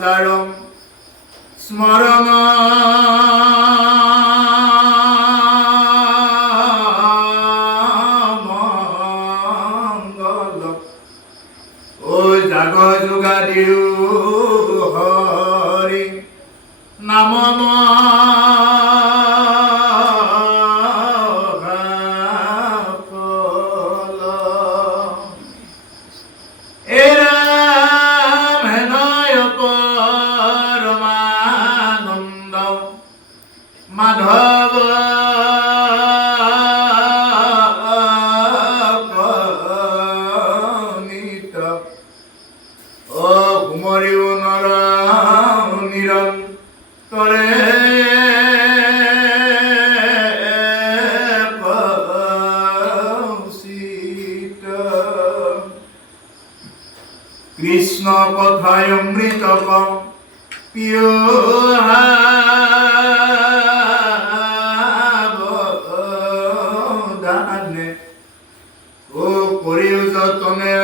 Daram Smarana Mangala O Jago Jugadiru Hari Namama Madhav Pranita O Kumari Unara Niram Tore Pasita Krishna Pathayamritaka Pyoha যতনে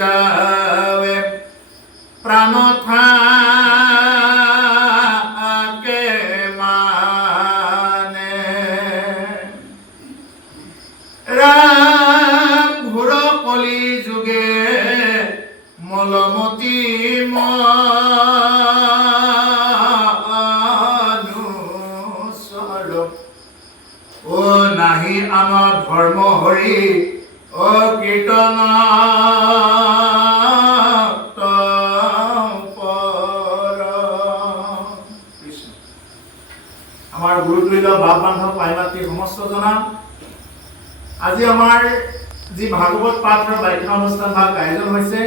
যাবে প্রাণ থাকে মানে রাম ঘোর কলি যুগে মলমতি মানুষর ও নাহি আমার ধর্ম হরি ও কীর্তন আমার গুৰুতুল্য বাপ বান্ধৱ পাইমাতৃ সমস্ত জনা আজি আমাৰ যি ভাগৱত পাঠৰ ব্যাখ্যা অনুষ্ঠান ভাগ আয়োজন হৈছে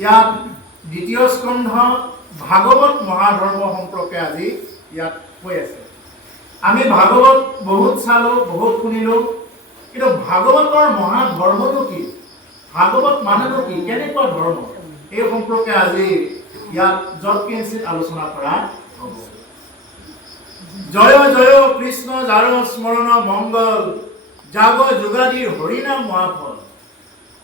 ইয়াত দ্বিতীয় স্কন্ধ ভাগৱত মহাধৰ্ম সম্পৰ্কে আজি ইয়াত হৈ আছে আমি ভাগৱত বহুত চালো বহুত শুনিলো কিন্তু ভাগৱতৰ মহাধৰ্মটো কি ভাগৱত মানেনো কি কেনেকুৱা ধৰ্ম এই সম্পৰ্কে আজি ইয়াত যৎকিঞ্চিত আলোচনা কৰা হ'ব জয় জয় কৃষ্ণ যাৰ স্মৰণ মংগল জাগ যোগাদিৰ হৰিনাম মহাফল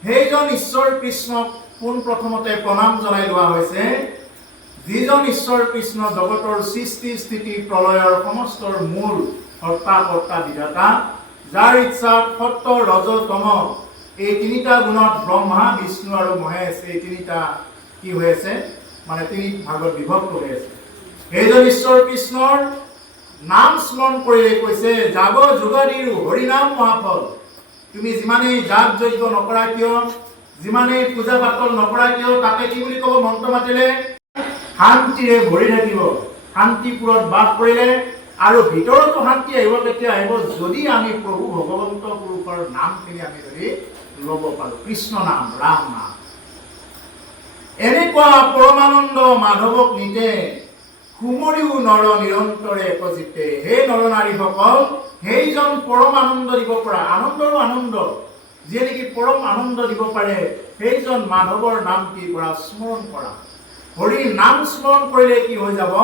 সেইজন ঈশ্বৰ কৃষ্ণক পোন প্ৰথমতে প্ৰণাম জনাই লোৱা হৈছে যিজন ঈশ্বৰ কৃষ্ণ জগতৰ সৃষ্টি স্থিতি প্ৰলয়ৰ সমস্তৰ মূল কৰ্তা কৰ্তা বিধাতা যাৰ ইচ্ছাত সত্য ৰজ তম এই তিনিটা গুণত ব্ৰহ্মা বিষ্ণু আৰু মহেশ এই তিনিটা কি হৈ আছে মানে তিনি ভাগত বিভক্ত হৈ আছে সেইজন ঈশ্বৰ কৃষ্ণৰ নাম স্মৰণ কৰিলে কৈছে জাগ যোগাদিৰ হৰিনাম মহাফল তুমি যিমানেই যাগ যজ্ঞ নকৰা কিয় যিমানেই পূজা পাতল নকৰা কিয় তাতে কি বুলি ক'ব মন্ত্ৰ মাতিলে শান্তিৰে ভৰি থাকিব শান্তিপুৰত বাস কৰিলে আৰু ভিতৰতো শান্তি আহিব কেতিয়া আহিব যদি আমি প্ৰভু ভগৱন্ত পুৰুষৰ নামখিনি আমি যদি ল'ব পাৰোঁ কৃষ্ণ নাম ৰাম নাম এনেকুৱা পৰমানন্দ মাধৱক নিতে কুমৰিও নৰ নিৰন্তৰে একজিতে হে নৰ নাৰীসকল সেইজন পৰম আনন্দ দিব পৰা আনন্দৰো আনন্দ যিয়ে নেকি পৰম আনন্দ দিব পাৰে সেইজন মাধৱৰ নাম কি কৰা স্মৰণ কৰা হৰি নাম স্মৰণ কৰিলে কি হৈ যাব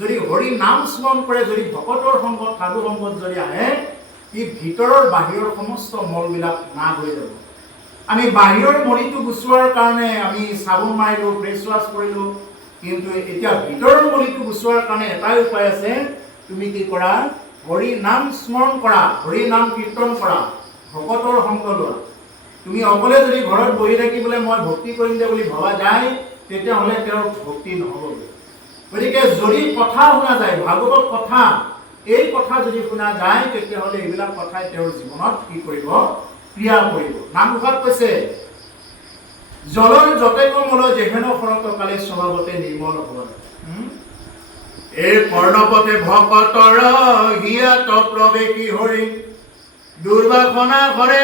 যদি হৰি নাম স্মৰণ কৰে যদি ভকতৰ সংগত সাধু সংগত যদি আহে ই ভিতৰৰ বাহিৰৰ সমস্ত মলবিলাক নাশ হৈ যাব আমি বাহিৰৰ মলিটো গুচোৱাৰ কাৰণে আমি চাবোন মাৰিলোঁ ফেচ ৱাছ কৰিলোঁ কিন্তু এতিয়া ভিতৰৰ মলিটো গুচোৱাৰ কাৰণে এটাই উপায় আছে তুমি কি কৰা হৰি নাম স্মৰণ কৰা হৰি নাম কীৰ্তন কৰা ভকতৰ সংগ লোৱা তুমি অকলে যদি ঘৰত বহি থাকি বোলে মই ভক্তি কৰিম দে বুলি ভবা যায় তেতিয়াহ'লে তেওঁৰ ভক্তি নহ'ব গতিকে যদি কথা শুনা যায় ভাগৱত কথা এই কথা যদি শুনা যায় তেতিয়াহ'লে এইবিলাক কথাই তেওঁৰ জীৱনত কি কৰিব ক্ৰিয়া কৰিব নামঘোষাত কৈছে জলৰ যতে কমল যেহেন শৰত কালে স্বভাৱতে নিৰ্মল হ'ব এই কৰ্ণপথে ভকতৰ হিয়াত প্ৰৱেশী হৰি দুৰ্বাসনা ঘৰে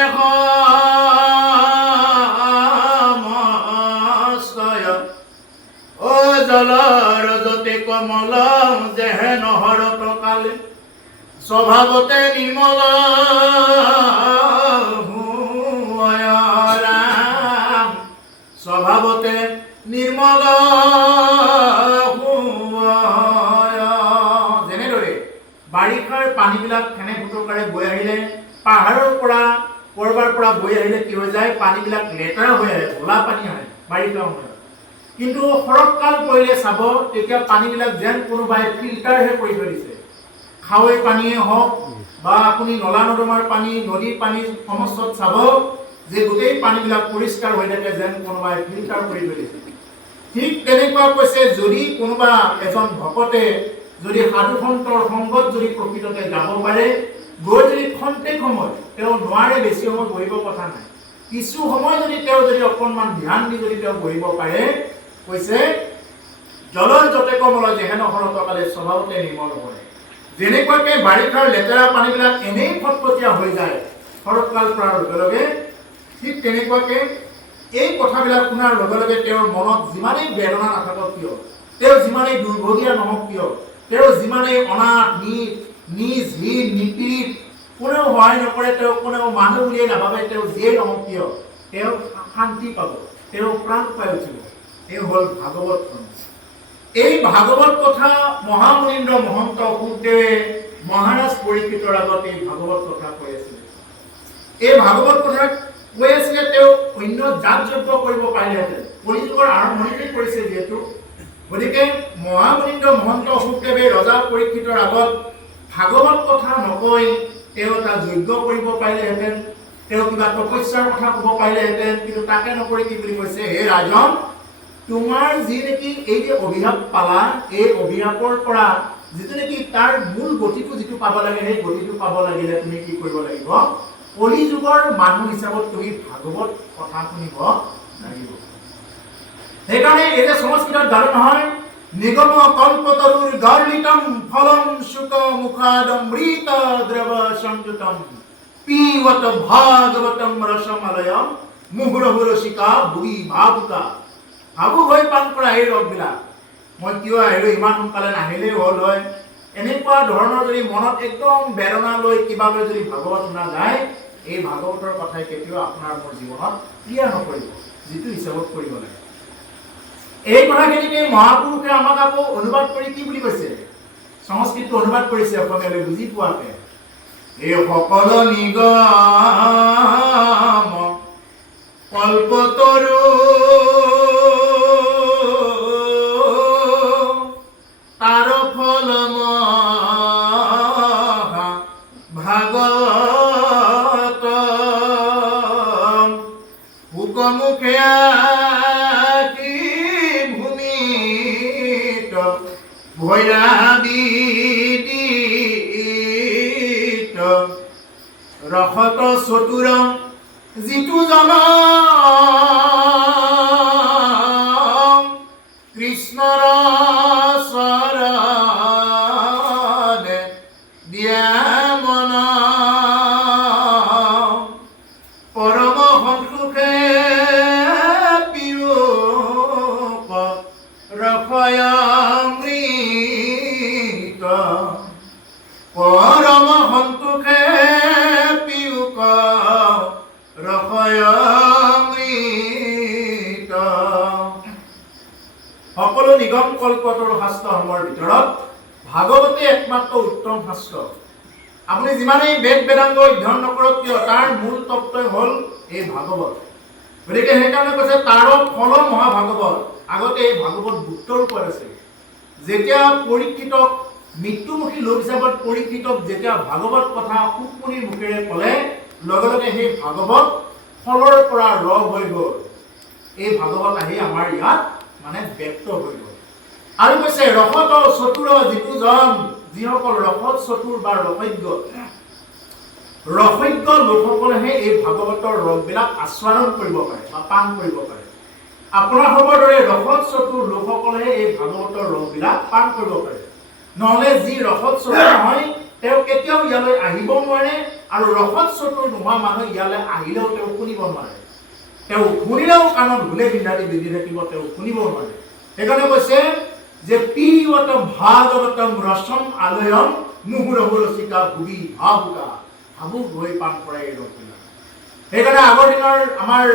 ও জলৰ যতে কমল যেহেন শৰত কালে স্বভাৱতে নিৰ্মল স্বভাৱতে নিৰ্মল যেনেদৰে বাৰিষাৰ পানীবিলাক ফেনে ফুটুকাৰে বৈ আহিলে পাহাৰৰ পৰা কৰবাৰ পৰা বৈ আহিলে কি হৈ যায় পানীবিলাক লেতেৰা হৈ আহে ধোলা পানী হয় বাৰিষা সময়ত। কিন্তু শৰৎকাল পৰিলে চাব তেতিয়া পানীবিলাক যেন কোনোবাই ফিল্টাৰহে কৰি থৈ দিছে। খাৱৈ পানীয়ে হওক বা আপুনি নলা নৰ্দমাৰ পানী, নদীৰ পানী সমস্তত চাব যে গোটেই পানীবিলাক পৰিষ্কাৰ হৈ থাকে যেন কোনোবাই ফিল্টাৰ কৰি থৈ দিছে। ঠিক তেনেকুৱা কৈছে, যদি কোনোবা এজন ভকতে যদি সাধু সন্তৰ সংগত যদি প্ৰকৃততে যাব পাৰে, গৈ যদি খন্তেক সময় তেওঁ নোৱাৰে, বেছি সময় বহিব কথা নাই, কিছু সময় যদি তেওঁ যদি অকণমান ধ্যান দি যদি তেওঁ বহিব পাৰে, কৈছে জলৰ যতে কমল যেহেন শৰতকালে স্বভাৱতে নিৰ্মল হয়। যেনেকুৱাকে বাৰিষাৰ লেতেৰা পানীবিলাক এনেই ফটফটীয়া হৈ যায় শৰৎকাল পৰাৰ লগে লগে, ঠিক তেনেকুৱাকে এই কথাবিলাক শুনাৰ লগে লগে তেওঁৰ মনত যিমানেই বেদনা নাথাকক কিয়, তেওঁ যিমানেই দুৰ্ভগীয়া নহওক কিয়, তেওঁ যিমানেই অনাথ নিজ হীন নিপীড়িত, কোনেও সহায় নকৰে, তেওঁ কোনেও মানুহ বুলিয়ে নাভাবে, তেওঁ যিয়েই নহওক কিয় তেওঁ শান্তি পাব, তেওঁ প্ৰাণ পাই উঠিব। এই হ'ল ভাগৱত গ্ৰন্থ। এই ভাগৱত কথা মহামুনীন্দ্ৰ মহন্ত অশোকদেৱে মহাৰাজ পৰীক্ষিতৰ আগত এই ভাগৱত কথা কৈ আছিলে। এই ভাগৱত কথা কৈ আছিলে তেওঁ অন্য জাত যজ্ঞ কৰিব পাৰিলেহেঁতেন, কলিযুগৰ আৰম্ভণিতে কৰিছে যিহেতু, গতিকে মহামুনীন্দ্ৰ মহন্ত অশোকদেৱে ৰজা পৰীক্ষিতৰ আগত ভাগৱত কথা নকৈ তেওঁ এটা যজ্ঞ কৰিব পাৰিলেহেঁতেন, তেওঁ কিবা তপস্যাৰ কথা ক'ব পাৰিলেহেঁতেন, কিন্তু তাকে নকৰি কি বুলি কৈছে, হে ৰাজন, তোমাৰ যি নেকি এই যে অভিশাপ পালা, এই অভিশাপৰ পৰা যিটো নেকি তাৰ মূল গতিটো যিটো পাব লাগে, সেই গতিটো পাব লাগিলে তুমি কি কৰিব লাগিব, কলিযুগৰ মানুহ হিচাপত তুমি ভাগৱত কথা শুনিব লাগিব। সেইকাৰণে এই যে সংস্কৃতত গালো নহয়, নিগম কল্পতৰুৰ গৰ্লিতম ফলম শুক মুখাদমৃত দ্ৰৱ সংযুতম পিবত ভাগৱতম ৰসমালয়ম মুহুৰহু ৰসিকা ভুবি ভাবুকা। ভাবুক হৈ পান কৰা এই ৰসবিলাক, মই কিয় আহিলো, ইমান সোনকালে নাহিলেই হ'ল হয়, এনেকুৱা ধৰণৰ যদি মনত একদম বেদনা লৈ কিবা লৈ যদি ভাগৱত শুনা যায়, এই ভাগৱতৰ কথাই কেতিয়াও আপোনাৰ মোৰ জীৱনত ক্ৰিয়া নকৰিব, যিটো হিচাপত কৰিব লাগে। এই কথাখিনিকে মহাপুৰুষে আমাক আকৌ অনুবাদ কৰি কি বুলি কৈছে, সংস্কৃতটো অনুবাদ কৰিছে অসমীয়ালৈ বুজি পোৱাকে, এই সকল নিগম কল্পতৰু তাৰ ফল ভাগৱত হুকমুখে ভৈৰাবিদিত ৰসত চতুৰ যিটো জন কৃষ্ণৰ চৰণ দিয়া মন পৰম সন্তোষে পিয়ুষ ৰসয় পৰম সন্তোষে পিয়ুষ ৰসয়মৃত। সকলো নিগম কল্পতৰু শাস্ত্ৰসমূহৰ ভিতৰত ভাগৱতী একমাত্ৰ উত্তম শাস্ত্ৰ। আপুনি যিমানেই বেদ বেদাংগ অধ্যয়ন নকৰক কিয়, তাৰ মূল তত্ত্বই হ'ল এই ভাগৱত। গতিকে সেইকাৰণে কৈছে তাৰ ফল মহাভাগৱত। আগতে এই ভাগৱত গুপ্ত ৰূপত আছে। যেতিয়া পৰীক্ষিতক মৃত্যুমুখী লোক হিচাপত পৰীক্ষিতক যেতিয়া ভাগৱত কথা সুকমণিৰ মুখেৰে ক'লে, লগে লগে সেই ভাগৱত ফলৰ পৰা ৰস হৈ গ'ল। এই ভাগৱত আহি আমাৰ ইয়াত মানে ব্যক্ত হৈ গ'ল। আৰু কৈছে ৰসত চতুৰ যিটো জন, যিসকল ৰসত চতুৰ বা ৰসজ্ঞ লোকসকলেহে এই ভাগৱতৰ ৰসবিলাক আস্বাদন কৰিব পাৰে বা পান কৰিব পাৰে। আপোনাৰ সবৰ দৰে ৰসত চতুৰ লোকসকলেহে এই ভাগৱতৰ ৰসবিলাক পান কৰিব পাৰে। নহ'লে যি ৰসত চতুৰ নহয় তেওঁ কেতিয়াও ইয়ালৈ আহিব নোৱাৰে, আৰু ৰসত চতুৰ নোহোৱা মানুহ ইয়ালৈ আহিলেও তেওঁ শুনিব নোৱাৰে। তেওঁ শুনিলেও কাণত ঢোলে বিন্ধাদি বিধি থাকিব, তেওঁ শুনিব নোৱাৰে। সেইকাৰণে কৈছে যে পিবত ভাগৱতম ৰসম আলয়ম মুহুৰহু ৰসিকা ভুবি ভাবুকা। ভাবুক হৈ পান কৰে এই ৰসবিলাক। সেইকাৰণে আগৰ দিনৰ আমাৰ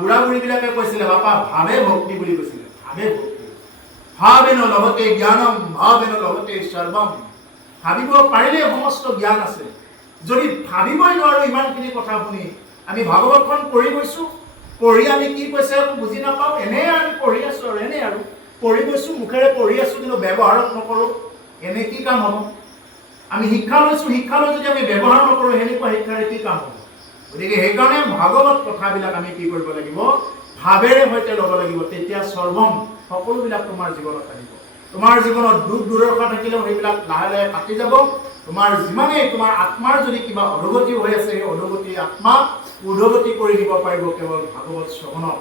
বুঢ়া বুঢ়ীবিলাকে কৈছিলে, বাপা ভাৱে ভক্তি বুলি কৈছিলে। ভাৱে ভক্তি, ভাৱেন লগতে জ্ঞানম ভাৱেন লগতে সৰ্বম। ভাবিব পাৰিলে সমস্ত জ্ঞান আছে। যদি ভাবিবই নোৱাৰো ইমানখিনি কথা শুনি, আমি ভাগৱতখন পঢ়ি গৈছো, পঢ়ি আমি কি কৈছে বুজি নাপাওঁ, এনেই আমি পঢ়ি আছোঁ আৰু এনেই আৰু পঢ়ি গৈছোঁ, মুখেৰে পঢ়ি আছোঁ, কিন্তু ব্যৱহাৰত নকৰোঁ, এনে কি কাম হ'ব? আমি শিক্ষা লৈছোঁ, শিক্ষা লৈ যদি আমি ব্যৱহাৰ নকৰোঁ, সেনেকুৱা শিক্ষাৰে কি কাম হ'ব? গতিকে সেইকাৰণে ভাগৱত কথাবিলাক আমি কি কৰিব লাগিব? ভাৱেৰে সৈতে ল'ব লাগিব, তেতিয়া সৰ্বম সকলোবিলাক তোমাৰ জীৱনত আহিব। তোমাৰ জীৱনত দুখ দুৰ্দশা থাকিলেও সেইবিলাক লাহে লাহে কাটি যাব। তোমাৰ যিমানেই তোমাৰ আত্মাৰ যদি কিবা অধোগতি হৈ আছে, সেই অধোগতি আত্মাক উৰ্ধগতি কৰি দিব পাৰিব কেৱল ভাগৱত শ্ৰৱণত।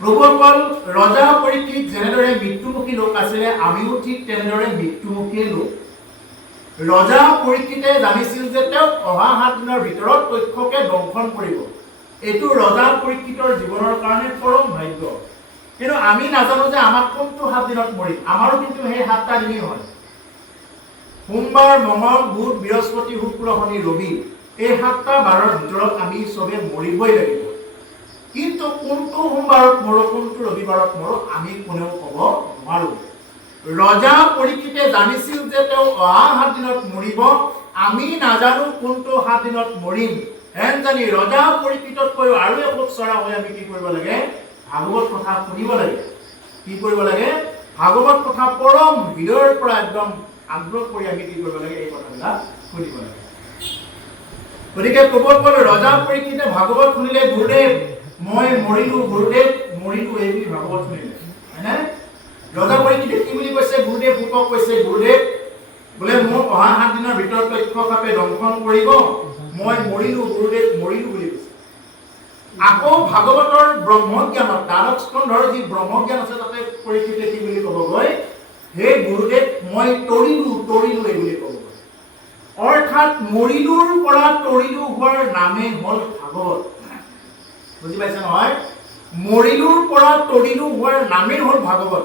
প্ৰভুসকল, ৰজা পৰীক্ষিত যেনেদৰে মৃত্যুমুখী লোক আছিলে, আমিও ঠিক তেনেদৰে মৃত্যুমুখী লোক। ৰজা পৰীক্ষিতে জানিছিল যে তেওঁক অহা 7 দিনৰ ভিতৰত তক্ষকে দংশন কৰিব। এইটো ৰজা পৰীক্ষিতৰ জীৱনৰ কাৰণে পৰম ভাগ্য। কিন্তু আমি নাজানো যে আমাক কোনটো 7 দিনত মৰিম। আমাৰো কিন্তু সেই 7টা দিনেই হয়। সোমবাৰ, মঙল, বুধ, বৃহস্পতি, শুক্ৰ, শনি, ৰবি, এই 7টা বাৰৰ ভিতৰত আমি চবে মৰিবই লাগিব। কিন্তু কোনটো সোমবাৰত মৰো, কোনটো ৰবিবাৰত মৰো, আমি কোনেও ক'ব নোৱাৰো। ৰজা পৰীক্ষিতে জানিছিল যে তেওঁ অহা 7 দিনত মৰিব। আমি নাজানো কোনটো 7 দিনত মৰিম। হেন জানি ৰজা পৰীক্ষিততকৈ আৰু একোট চৰা হৈ আমি কি কৰিব লাগে? ভাগৱত কথা শুনিব লাগে। কি কৰিব লাগে? ভাগৱত কথা পৰম হৃদয়ৰ পৰা একদম আগ্ৰহ কৰি আমি কি কৰিব লাগে? এই কথাবিলাক শুনিব লাগে। গতিকে ক'ব ৰজা পৰীক্ষিতে ভাগৱত শুনিলে, গুৰুদেৱ মই মৰিলো, গুৰুদেৱ মৰিলো, এই বুলি ভাগৱত শুনিলে, হয়নে? ৰজা পৰীক্ষিতে কি বুলি কৈছে? গুৰুদেৱ ভূপক কৈছে, গুৰুদেৱ বোলে মোক অহা 7 দিনৰ ভিতৰত তক্ষকে দংশন কৰিব, মই মৰিলো, গুৰুদেৱ মৰিলো বুলি কৈছে। আকৌ ভাগৱতৰ ব্ৰহ্মজ্ঞানত 12 স্কন্ধৰ যি ব্ৰহ্মজ্ঞান আছে, তাতে পৰীক্ষিতে কি বুলি ক'বগৈ? হে গুৰুদেৱ মই তৰিলো, তৰিলো, এই বুলি ক'বগৈ। অৰ্থাৎ মৰিলোৰ পৰা তৰিলো হোৱাৰ নামেই হ'ল ভাগৱত। বুজি পাইছে নহয়? মৰিলোৰ পৰা তৰিলো হোৱাৰ নামেই হ'ল ভাগৱত।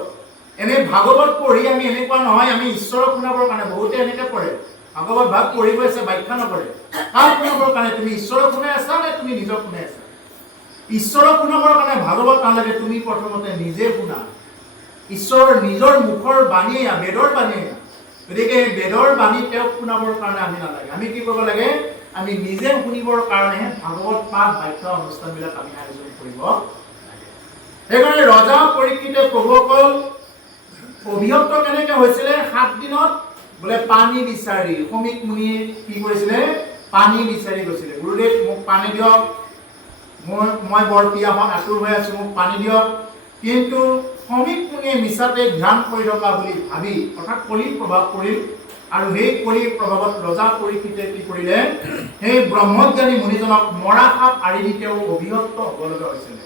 এনে ভাগৱত পঢ়ি আমি এনেকুৱা নহয় আমি ঈশ্বৰক শুনাবৰ কাৰণে, বহুতে এনেকে পঢ়ে, ভাগৱত ভাগ পঢ়ি গৈছে, ব্যাখ্যা নকৰে। কাক শুনাবৰ কাৰণে? তুমি ঈশ্বৰক শুনাই আছা নে তুমি নিজক শুনাই আছা? ঈশ্বৰক শুনাবৰ কাৰণে ভাগৱত নালাগে, তুমি প্ৰথমতে নিজে শুনা। ঈশ্বৰৰ নিজৰ মুখৰ বাণী, বেদৰ বাণী। গতিকে বেদৰ বাণী তেওঁক শুনাবৰ কাৰণে আমি নালাগে। আমি কি কৰিব লাগে? আমি নিজে শুনিবৰ কাৰণেহে ভাগৱত পাঠ ব্যাখ্যা অনুষ্ঠানবিলাক আমি আয়োজন কৰিব লাগে। সেইকাৰণে ৰজা পৰীক্ষিতে প্ৰভুসকল অভিযুক্ত কেনেকে হৈছিলে? 7 দিনত বোলে পানী বিচাৰি, সমীক মুনিয়ে কি কৰিছিলে? পানী বিচাৰি গৈছিলে। গুৰুদেৱ মোক পানী দিয়ক, মই বৰ পিয়াহত আতুৰ হৈ আছো, মোক পানী দিয়ক। কিন্তু সমীক মুনিয়ে মিছাতে ধ্যান কৰি থকা বুলি ভাবি, অৰ্থাৎ কলিৰ প্ৰভাৱ পৰিল, আৰু সেই কলিৰ প্ৰভাৱত ৰজা পৰীক্ষিতে কি কৰিলে? সেই ব্ৰহ্মজ্ঞানী মুনিজনক মৰা সাপ আৰি দি তেওঁ অভিযুক্ত হ'ব লগা হৈছিলে।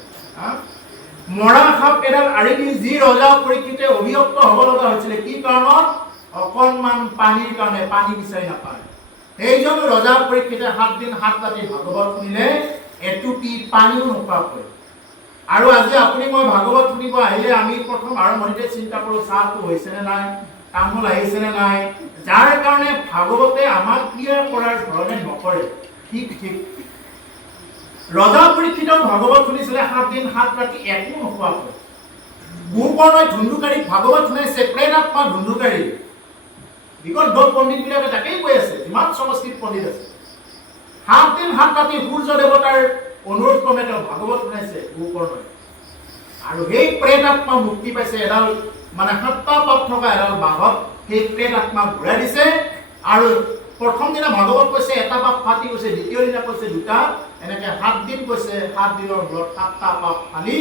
মৰা সাপ এডাল আৰি দি যি ৰজা পৰীক্ষিতে অভিযুক্ত হ'ব লগা হৈছিলে, কি কাৰণত? অকণমান পানীৰ কাৰণে, পানী বিচাৰি নাপায়। সেইজন ৰজা পৰীক্ষিতে 7 দিন 7 ৰাতি ভাগৱত শুনিলে, এটুপি পানীও নোখোৱাকৈ। আৰু আজি আপুনি মই ভাগৱত শুনিব আহিলে আমি প্ৰথম আৰম্ভণিতে চিন্তা কৰোঁ, চাহটো হৈছে নে নাই, তামোল আহিছে নে নাই। যাৰ কাৰণে ভাগৱতে আমাক ক্ৰিয়া কৰাৰ ধৰণে নকৰে। ঠিক ৰজা পৰীক্ষিতেও ভাগৱত শুনিছিলে 7 দিন 7 ৰাতি একো নোখোৱাকৈ। গোকৰ্ণই ধুন্দুকাৰীক ভাগৱত শুনাইছে, প্ৰেতাত্মা ধুন্দুকাৰী। বিগত পণ্ডিত বিলাকে তাকেই কৈ আছে, যিমান সংস্কৃত পণ্ডিত আছে। 7 দিন 7 ৰাতি সূৰ্য দেৱতাৰ অনুৰোধ ক্ৰমে তেওঁ ভাগৱত শুনাইছে গোকৰ্ণই। আৰু সেই প্ৰেতাত্মা মুক্তি পাইছে, এডাল মানে 7টা পাপ থকা এডাল বাঘত সেই প্ৰেতাত্মা ঘূৰাই দিছে। আৰু প্ৰথম দিনা ভাগৱত কৈছে 1টা পাপ ফাটি গৈছে, দ্বিতীয় দিনা কৈছে 2টা, এনেকে 7 দিন কৈছে। 7 দিনৰ মূৰত 7টা পাপ ফালি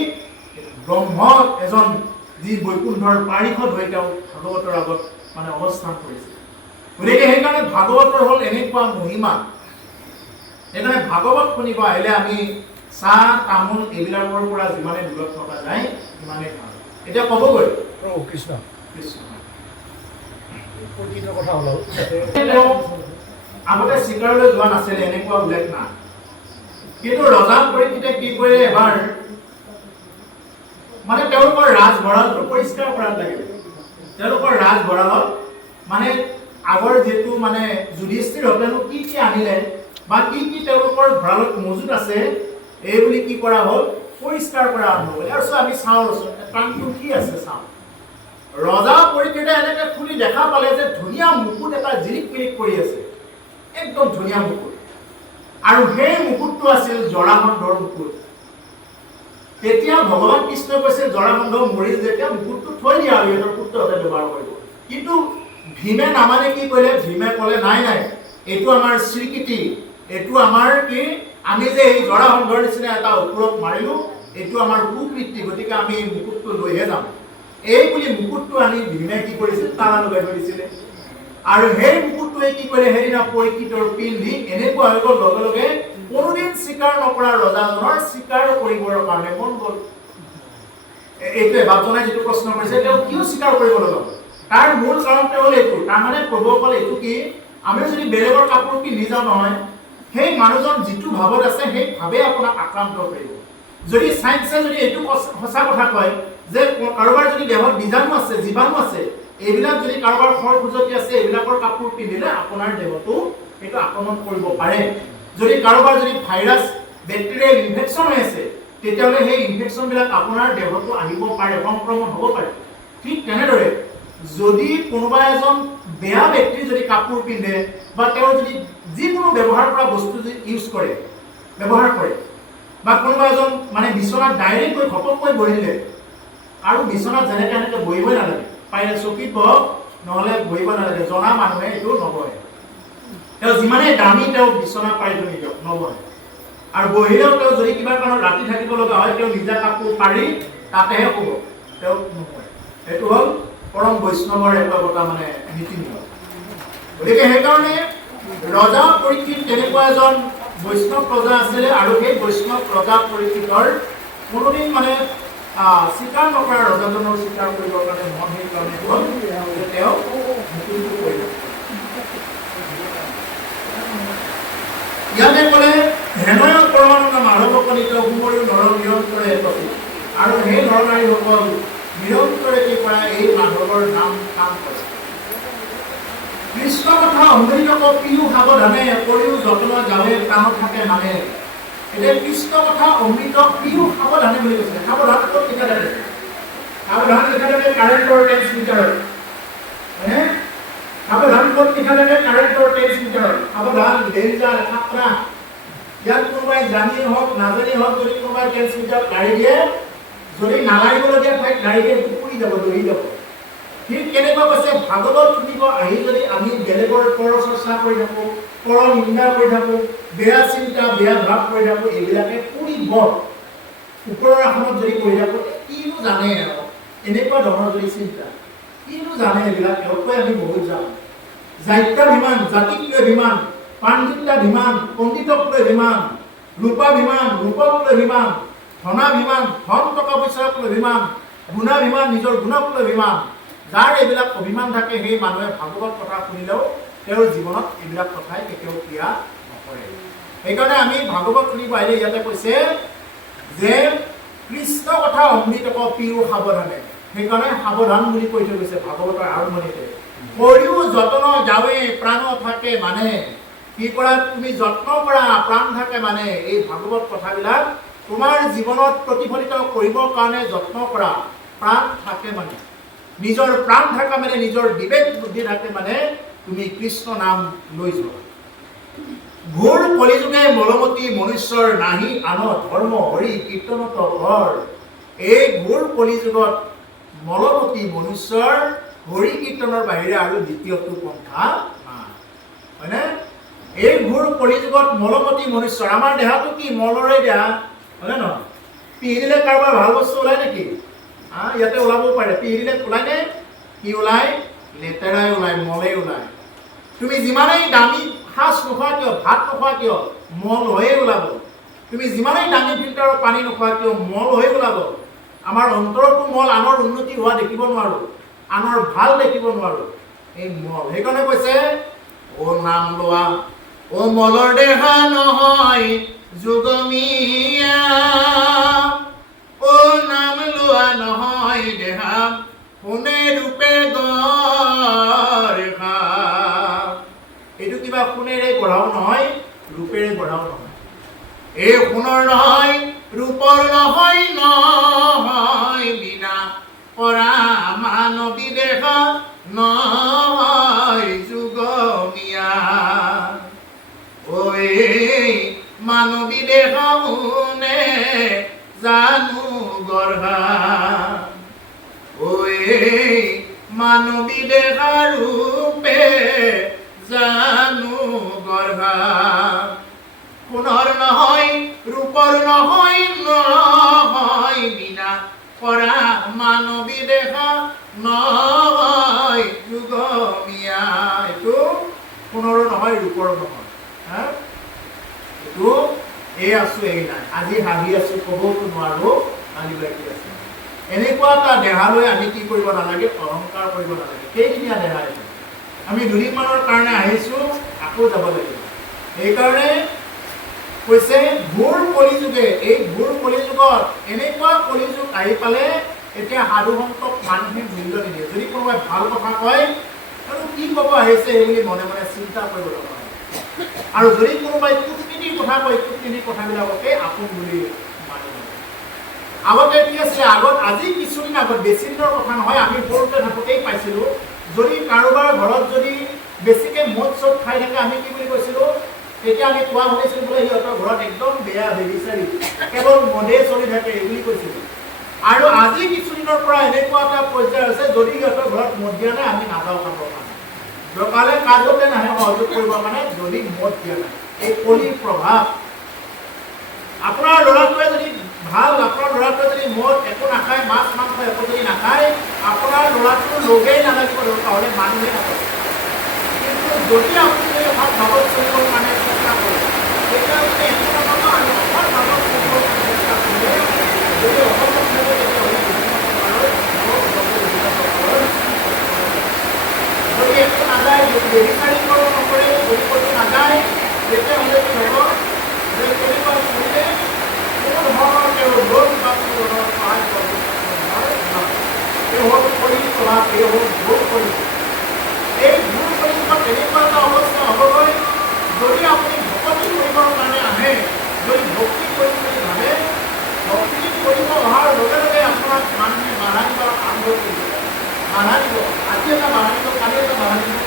ব্ৰহ্ম এজন যি বৈকুণ্ঠৰ পাৰিষদ হৈ তেওঁ ভাগৱতৰ আগত মানে অৱস্থান কৰিছে। গতিকে সেইকাৰণে ভাগৱতৰ হ'ল এনেকুৱা মহিমা। সেইকাৰণে ভাগৱত শুনিব আহিলে আমি চাহ তামোল এইবিলাকৰ পৰা যিমানে দূৰত থকা যায় সিমানেই ভাল। এতিয়া ক'বগৈ কৃষ্ণ কৃষ্ণ কথা ওলাল। আগতে চিকাৰলৈ যোৱা নাছিলে, এনেকুৱা উল্লেখ নাই। কিন্তু ৰজা পৰীক্ষিতে কি কৰিলে? এবাৰ মানে তেওঁলোকৰ ৰাজভঁৰালটো পৰিষ্কাৰ কৰাত লাগিল। তেওঁলোকৰ ৰাজভঁৰালত মানে আগৰ যিটো মানে যুধিষ্ঠিৰহঁতেনো কি আনিলে বা কি তেওঁলোকৰ ভঁৰালত মজুত আছে, এই বুলি কি কৰা হ'ল? পৰিষ্কাৰ কৰা আৰম্ভ কৰিলে। আৰু আমি চাওঁ প্ৰাণটো কি আছে চাওঁ। ৰজা পৰীক্ষিতে এনেকে খুলি দেখা পালে যে ধুনীয়া মুকুট এটা জিলিক পিলিক কৰি আছে, একদম ধুনীয়া মুকুট। আৰু সেই মুকুটটো আছিল জৰাসন্ধৰ মুকুট। তেতিয়া ভগৱান কৃষ্ণই কৈছে জৰাসন্ধ মৰিল যেতিয়া মুকুটটো থৈ দিয়া আৰু ইহঁতৰ পুত্ৰহঁতে ব্যৱহাৰ কৰিব। কিন্তু ভীমে নামানে কি কৰিলে? ভীমে ক'লে নাই নাই, এইটো আমাৰ স্বীকৃতি, এইটো আমাৰ কি, আমি যে এই জৰাসন্ধৰ নিচিনা এটা অসুৰক মাৰিলো, এইটো আমাৰ কুকৃতি, গতিকে আমি এই মুকুটটো লৈহে যাম। এই বুলি মুকুটটো আনি ভীমে কি কৰিছিল? তালা লগাই থৈ দিছিলে। আৰু সেই মুকুটটোৱে কি কৰিলে? সেইদিনা পৰীক্ষিতৰ পিন্ধি এনেকুৱা হৈ গ'ল, লগে লগে কোনোদিন স্বীকাৰ নকৰা ৰজাজনৰ স্বীকাৰ কৰিবৰ কাৰণে মন গ'ল। এইটোৱে বাপজনাই যিটো প্ৰশ্ন কৰিছে, তেওঁ কিয় স্বীকাৰ কৰিব লগা? তাৰ মূল কাৰণটো হ'ল এইটো, তাৰমানে প্ৰভুসকল এইটো কি, আমি যদি বেলেগৰ কাপোৰ পিন্ধি যাওঁ নহয়, সেই মানুহজন যিটো ভাৱত আছে সেই ভাৱে আপোনাক আক্ৰান্ত কৰিব। যদি চাইন্সে যদি এইটো সঁচা কথা কয় যে কাৰোবাৰ যদি দেহত বীজাণু আছে, জীৱাণু আছে, এইবিলাক যদি কাৰোবাৰ খৰ খুজতি আছে, এইবিলাকৰ কাপোৰ পিন্ধিলে আপোনাৰ দেহটো এইটো আক্ৰমণ কৰিব পাৰে। যদি কাৰোবাৰ যদি ভাইৰাছ বেক্টেৰিয়েল ইনফেকশ্যন হৈ আছে, তেতিয়াহ'লে সেই ইনফেকশ্যনবিলাক আপোনাৰ দেহতো আহিব পাৰে, সংক্ৰমণ হ'ব পাৰে। ঠিক তেনেদৰে যদি কোনোবা এজন বেয়া ব্যক্তি যদি কাপোৰ পিন্ধে বা তেওঁ যদি যিকোনো ব্যৱহাৰ কৰা বস্তু যদি ব্যৱহাৰ কৰে বা কোনোবা এজন মানে বিচনাত ডাইৰেক্ট গৈ ঘপককৈ বহিলে, আৰু বিচনাত যেনেকৈ এনেকৈ বহিবই নালাগে, পাৰিলে চকীত বহক, নহ'লে বহিব নালাগে, জনা মানুহে এইটো নবহে। তেওঁ যিমানেই দামী তেওঁ বিচনা পাৰি থৈ নিদিয়ক, নবহে। আৰু বহিলেও তেওঁ যদি কিবা কাৰণত ৰাতি থাকিব লগা হয়, তেওঁ নিজা কাপোৰ পাৰি তাতেহে শুব, তেওঁ নবহে। সেইটো হ'ল পৰম বৈষ্ণৱৰ এটা মানে নীতি নিয়ম। গতিকে সেইকাৰণে ৰজা পৰীক্ষিত তেনেকুৱা এজন বৈষ্ণৱ ৰজা আছিলে, আৰু সেই বৈষ্ণৱ ৰজা পৰীক্ষিতৰ কোনোদিন মানে স্বীকাৰ নকৰা ৰজাজনৰ স্বীকাৰ কৰিবৰ কাৰণে মন, সেইকাৰণে হ'ল যে তেওঁ মুকুটটো কৰিব। ইয়াতে ক'লে হেনয় পৰমানন্দ মাধৱ কলিত সুমৰি নৰ নিৰন্তৰে প্ৰতি, আৰু সেই নৰনাৰীসকল নিৰন্তৰে কি কৰে? এই মাধৱৰ নাম কাম কৰে। কৃষ্ণ কথা অমৃত পিও সাৱধানে, কৰিও যত্ন যাৱে প্ৰাণ থাকে মানে। এতিয়া কৃষ্ণ কথা অমৃত পিও সাৱধানে বুলি কৈছে। সাৱধান ক'ত লিখা থাকে? সাৱধান লিখা থাকে কাৰেণ্টৰ ট্ৰেন্সমিটাৰত, হয়নে? সাৱধান ক'ত লিখা থাকে? কাৰেণ্টৰ ট্ৰেন্সমিটাৰত। সাৱধান, ডেঞ্জাৰ, খাতৰা। ইয়াত কোনোবাই জানি হওক নাজানি হওক যদি কোনোবাই ট্ৰেন্সমিটাৰত গাড়ী দিয়ে, যদি নালাগিবলগীয়া ঠাইত গাড়ী দিয়ে পুৰি যাব, দৌৰি যাব। ঠিক কেনেকুৱা কৈছে? ভাগৱত শুনিব আহি যদি আমি বেলেগৰ পৰ চৰ্চা কৰি থাকোঁ, পৰ নিন্দা কৰি থাকোঁ, বেয়া চিন্তা বেয়া ভাৱ কৰি থাকোঁ, এইবিলাকে পুৰিব। ওপৰৰ আসনত যদি কৰি থাকোঁ, কিনো জানে আৰু এনেকুৱা ধৰণৰ যদি চিন্তা, কিনো জানে এইবিলাক, তেওঁতকৈ আমি বহুত যাওঁ। জাত্যাভিমান, জাতিক লৈ অভিমান, পাণ্ডিত্যাভিমান, পণ্ডিতক লৈ অভিমান, ৰূপাভিমান, ৰূপক লৈ অভিমান, ধনাভিমান, ধন টকা পইচাক লৈ অভিমান, গুণাভিমান, নিজৰ গুণক লৈ অভিমান। যাৰ এইবিলাক অভিমান থাকে সেই মানুহে ভাগৱত কথা শুনিলেও তেওঁৰ জীৱনত এইবিলাক কথাই কেতিয়াও ক্ৰিয়া নকৰে। সেইকাৰণে আমি ভাগৱত শুনিব আহিলে ইয়াতে কৈছে যে কৃষ্ণ কথা অমৃতক পিও সাৱধানে, সেইকাৰণে সাৱধান বুলি কৈ থৈ গৈছে ভাগৱতৰ আৰম্ভণিতে। কৰিও যত্ন যাৱে প্ৰাণ থাকে মানে, কি কৰা? তুমি যত্ন কৰা, প্ৰাণ থাকে মানে। এই ভাগৱত কথাবিলাক তোমাৰ জীৱনত প্ৰতিফলিত কৰিবৰ কাৰণে যত্ন কৰা, প্ৰাণ থাকে মানে। নিজৰ প্ৰাণ থকা মানে নিজৰ বিবেক বুদ্ধি থাকে মানে তুমি কৃষ্ণ নাম লৈ যোৱা। ঘোৰ কলিযুগে মলমতি মনুষ্যৰ নাহি আন ধৰ্ম হৰি কীৰ্তনত ঘৰ। এই ঘোৰ কলিযুগত মলমতি মনুষ্যৰ হৰি কীৰ্তনৰ বাহিৰে আৰু দ্বিতীয়টো পন্থা নাই, হয়নে? এই ঘোৰ কলিযুগত মলমতি মনুষ্যৰ, আমাৰ দেহাটো কি মলৰে দেহা, হয়নে নহয়? পিহি দিলে কাৰোবাৰ ভাল বস্তু ওলাই নেকি? ইয়াতে ওলাব পাৰে, পিহি দিলে ওলাই নে? কি ওলাই? লেতেৰাই ওলাই, মলে ওলাই। তুমি যিমানেই দামী সাজ নোখোৱা কিয়, ভাত নোখোৱা কিয়, মল হৈয়ে ওলাব। তুমি যিমানেই দামী ফিল্টাৰৰ পানী নোখোৱা কিয়, মল হৈ ওলাব। আমাৰ অন্তৰতো মল, আনৰ উন্নতি হোৱা দেখিব নোৱাৰো, আনৰ ভাল দেখিব নোৱাৰো, এই মল। সেইকাৰণে কৈছে অ নাম লোৱা, অ মলৰ দেহা নহয় যুগমীয়া, অ নাম লোৱা নহয় দেহা সোণে ৰূপে গঢ়া। এইটো কিবা সোণেৰে গঢ়াও নহয়, ৰূপেৰে গঢ়াও নহয়। এই সোণৰ নহয়, ৰূপৰ নহয়, নহয় বিনা পৰা মানৱী দেহা নহয় যুগমীয়া। ঐ মানৱী দেহা সোণে জানো মানবী দেহা ৰূপে জানো গঢ়া সোণৰ নহয় ৰূপৰ নহয় নহয় বিনা কৰা মানবী দেহা নহয় যুগমীয়া এইটো সোণৰো নহয় ৰূপৰো নহয় এইটো এই আছো এই নাই আজি হাঁহি আছো ক'বতো নোৱাৰো কালিলৈ কি আছে এনেকুৱা এটা দেহালৈ আমি কি কৰিব নালাগে অহংকাৰ কৰিব নালাগে কেইদিনীয়া দেহা এইটো আমি দুদিনমানৰ কাৰণে আহিছো আকৌ যাব লাগিব সেইকাৰণে কৈছে ঘূৰ কলিযুগে এই ঘূৰ কলিযুগত এনেকুৱা কলিযুগ আহি পালে এতিয়া সাধু সন্তক মানুহে মূল্য নিদিয়ে যদি কোনোবাই ভাল কথা কয় আৰু কি ক'ব আহিছে এই বুলি মনে মনে চিন্তা কৰিব লগা হয় আৰু যদি কোনোবাই কূটনীতিৰ কথা কয় কূটনীতিৰ কথাবিলাককে আপোন বুলি মানিব আগতে কি আছিলে আগত আজি কিছুদিন আগত বেছি দিনৰ কথা নহয় আমি সৰুতে থাকোঁতেই পাইছিলোঁ যদি কাৰোবাৰ ঘৰত যদি বেছিকৈ মদ চদ খাই থাকে আমি কি বুলি কৈছিলোঁ তেতিয়া আমি কোৱা শুনিছিলোঁ বোলে সিহঁতৰ ঘৰত একদম বেয়া বেবিচাৰী কেৱল মদে চলি থাকে এই বুলি কৈছিলোঁ আৰু আজি কিছুদিনৰ পৰা এনেকুৱা এটা পৰ্যায় হৈছে যদি সিহঁতৰ ঘৰত মদ দিয়া নাই আমি নাযাওঁ খাবৰ কাৰণে দৰকাৰে কাজতে নাহে সহযোগ কৰিবৰ কাৰণে যদি মদ দিয়া নাই এই কলিৰ প্ৰভাৱ আপোনাৰ ল'ৰাটোৱে যদি ভাল আপোনাৰ ল'ৰাটোৱে যদি মদ একো নাখায় মাছ মাংস একো যদি নাখায় আপোনাৰ ল'ৰাটোৰ লগেই নালাগিব নহ'লে মানুহে নাপাব কিন্তু যদি আপুনি এখন ভাগত চলিবৰ কাৰণে চেষ্টা কৰে তেতিয়া আপুনি একো নাপাব আৰু অকল ভাগত চলিবৰ কাৰণে চেষ্টা কৰিলে যদি অসমত থাকে যদি একো নাযায় যদি বেবিচাৰিং নকৰে যদি ক'তো নাযায় তেতিয়াহ'লে কি হ'ব যে তেনেকুৱা কৰিলে কোনো ধৰণৰ তেওঁ লোন বা কোনো ধৰণৰ সহায় কৰিব এই হ'ল কলিৰ প্ৰভাৱ এই হ'ল ভোগ কলিৰ এই ভোগ কলিযুগত এনেকুৱা এটা অৱস্থা হ'বগৈ যদি আপুনি ভক্তি কৰিবৰ কাৰণে আহে যদি ভক্তি কৰিম বুলি ভাবে ভক্তি কৰিব অহাৰ লগে লগে আপোনাক মানুহে বাধা দিব আৰম্ভ কৰিব বাধা দিব আজি এটা বাধা দিব কালি এটা বাধা দিব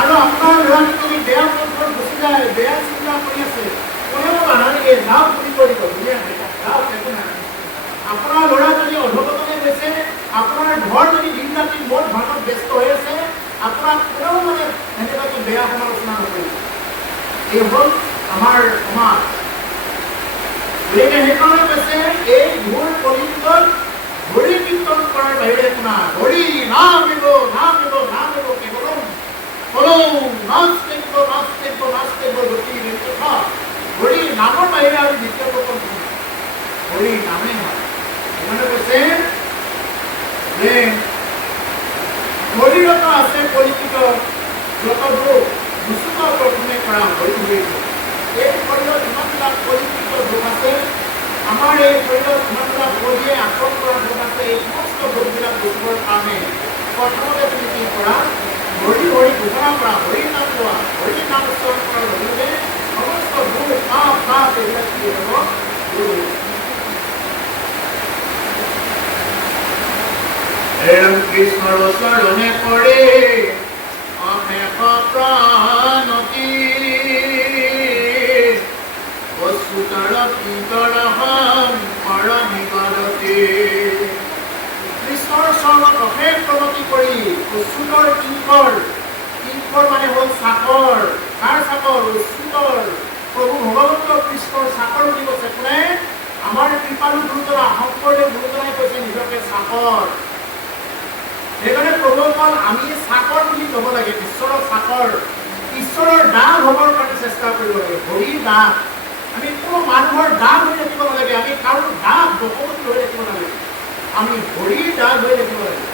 আৰু আপোনাৰ ল'ৰাটো যদি বেয়া পথত গুচি যায় বেয়া চিন্তা কৰি আছে কোনেও বাধা নিদিয়ে যাওক বুলি কৈ দিব ধুনীয়া যাওক একো নাই আপোনাৰ ল'ৰা যদি অধপতনে গৈছে আপোনাৰ ঘৰ যদি দিন ৰাতি মদ ভাঙত ব্যস্ত হৈ আছে আপোনাক কোনেও মানে এনেকুৱাকৈ বেয়া সমালোচনা নকৰিব এই হ'ল আমাৰ সমাজ গতিকে সেইকাৰণে কৈছে এই ঘূৰ কলিযুগত হৰি কীৰ্তন কৰাৰ বাহিৰে শুনা হৰি নাম নিব কেৱল কলৌ নাস্তিব গতি কথা হৰি নামৰ বাহিৰে আৰু দ্বিতীয় প্ৰকল্প হৰি নামেই হয় সেইকাৰণে কৈছে যে শৰীৰত আছে কলিযুগ যতবোৰ দুচুক প্ৰথমে কৰা হৰি হৰি এই শৰীৰত ইমানবিলাক কলিযুগ দুখ আছে আমাৰ এই শৰীৰত ইমানবিলাক হৰিয়ে আক্ৰমণ কৰা দুখ আছে এই সমস্ত দুখবিলাক দুখৰ কাৰণে প্ৰথমতে তুমি কি কৰা হৰি হৰি ঘোষণা কৰা হৰি নাম লোৱা হৰি নাম উচ্চাৰণ কৰাৰ লগে লগে সমস্ত দুখ পাপ এইবিলাক কি হ'ব দূৰ কৃষ্ণৰ চৰণে পৰে অশেষ প্ৰাণতি অচ্যুতৰ পিতৰ শংকৰ নিবাৰতি কৃষ্ণৰ চৰণত অশেষ প্ৰণতি কৰি অচ্যুতৰ কিংকৰ মানে হ'ল চাকৰ কাৰ চাকৰ অচ্যুতৰ প্ৰভু ভগৱন্ত কৃষ্ণৰ চাকৰ বুলি কৈছে কোনে আমাৰ কৃপালু গুৰুজনা শংকৰদেৱ গুৰুজনাই কৈছে নিজকে চাকৰ সেইকাৰণে প্ৰভুসকল আমি চাকৰ বুলি ক'ব লাগে ঈশ্বৰৰ চাকৰ ঈশ্বৰৰ দাস হ'বৰ কাৰণে চেষ্টা কৰিব লাগে হৰিৰ দাস আমি কোনো মানুহৰ দাস হৈ থাকিব নালাগে আমি কাৰো দাস বশৱৰ্তী হৈ থাকিব নালাগে আমি হৰিৰ দাস হৈ থাকিব লাগে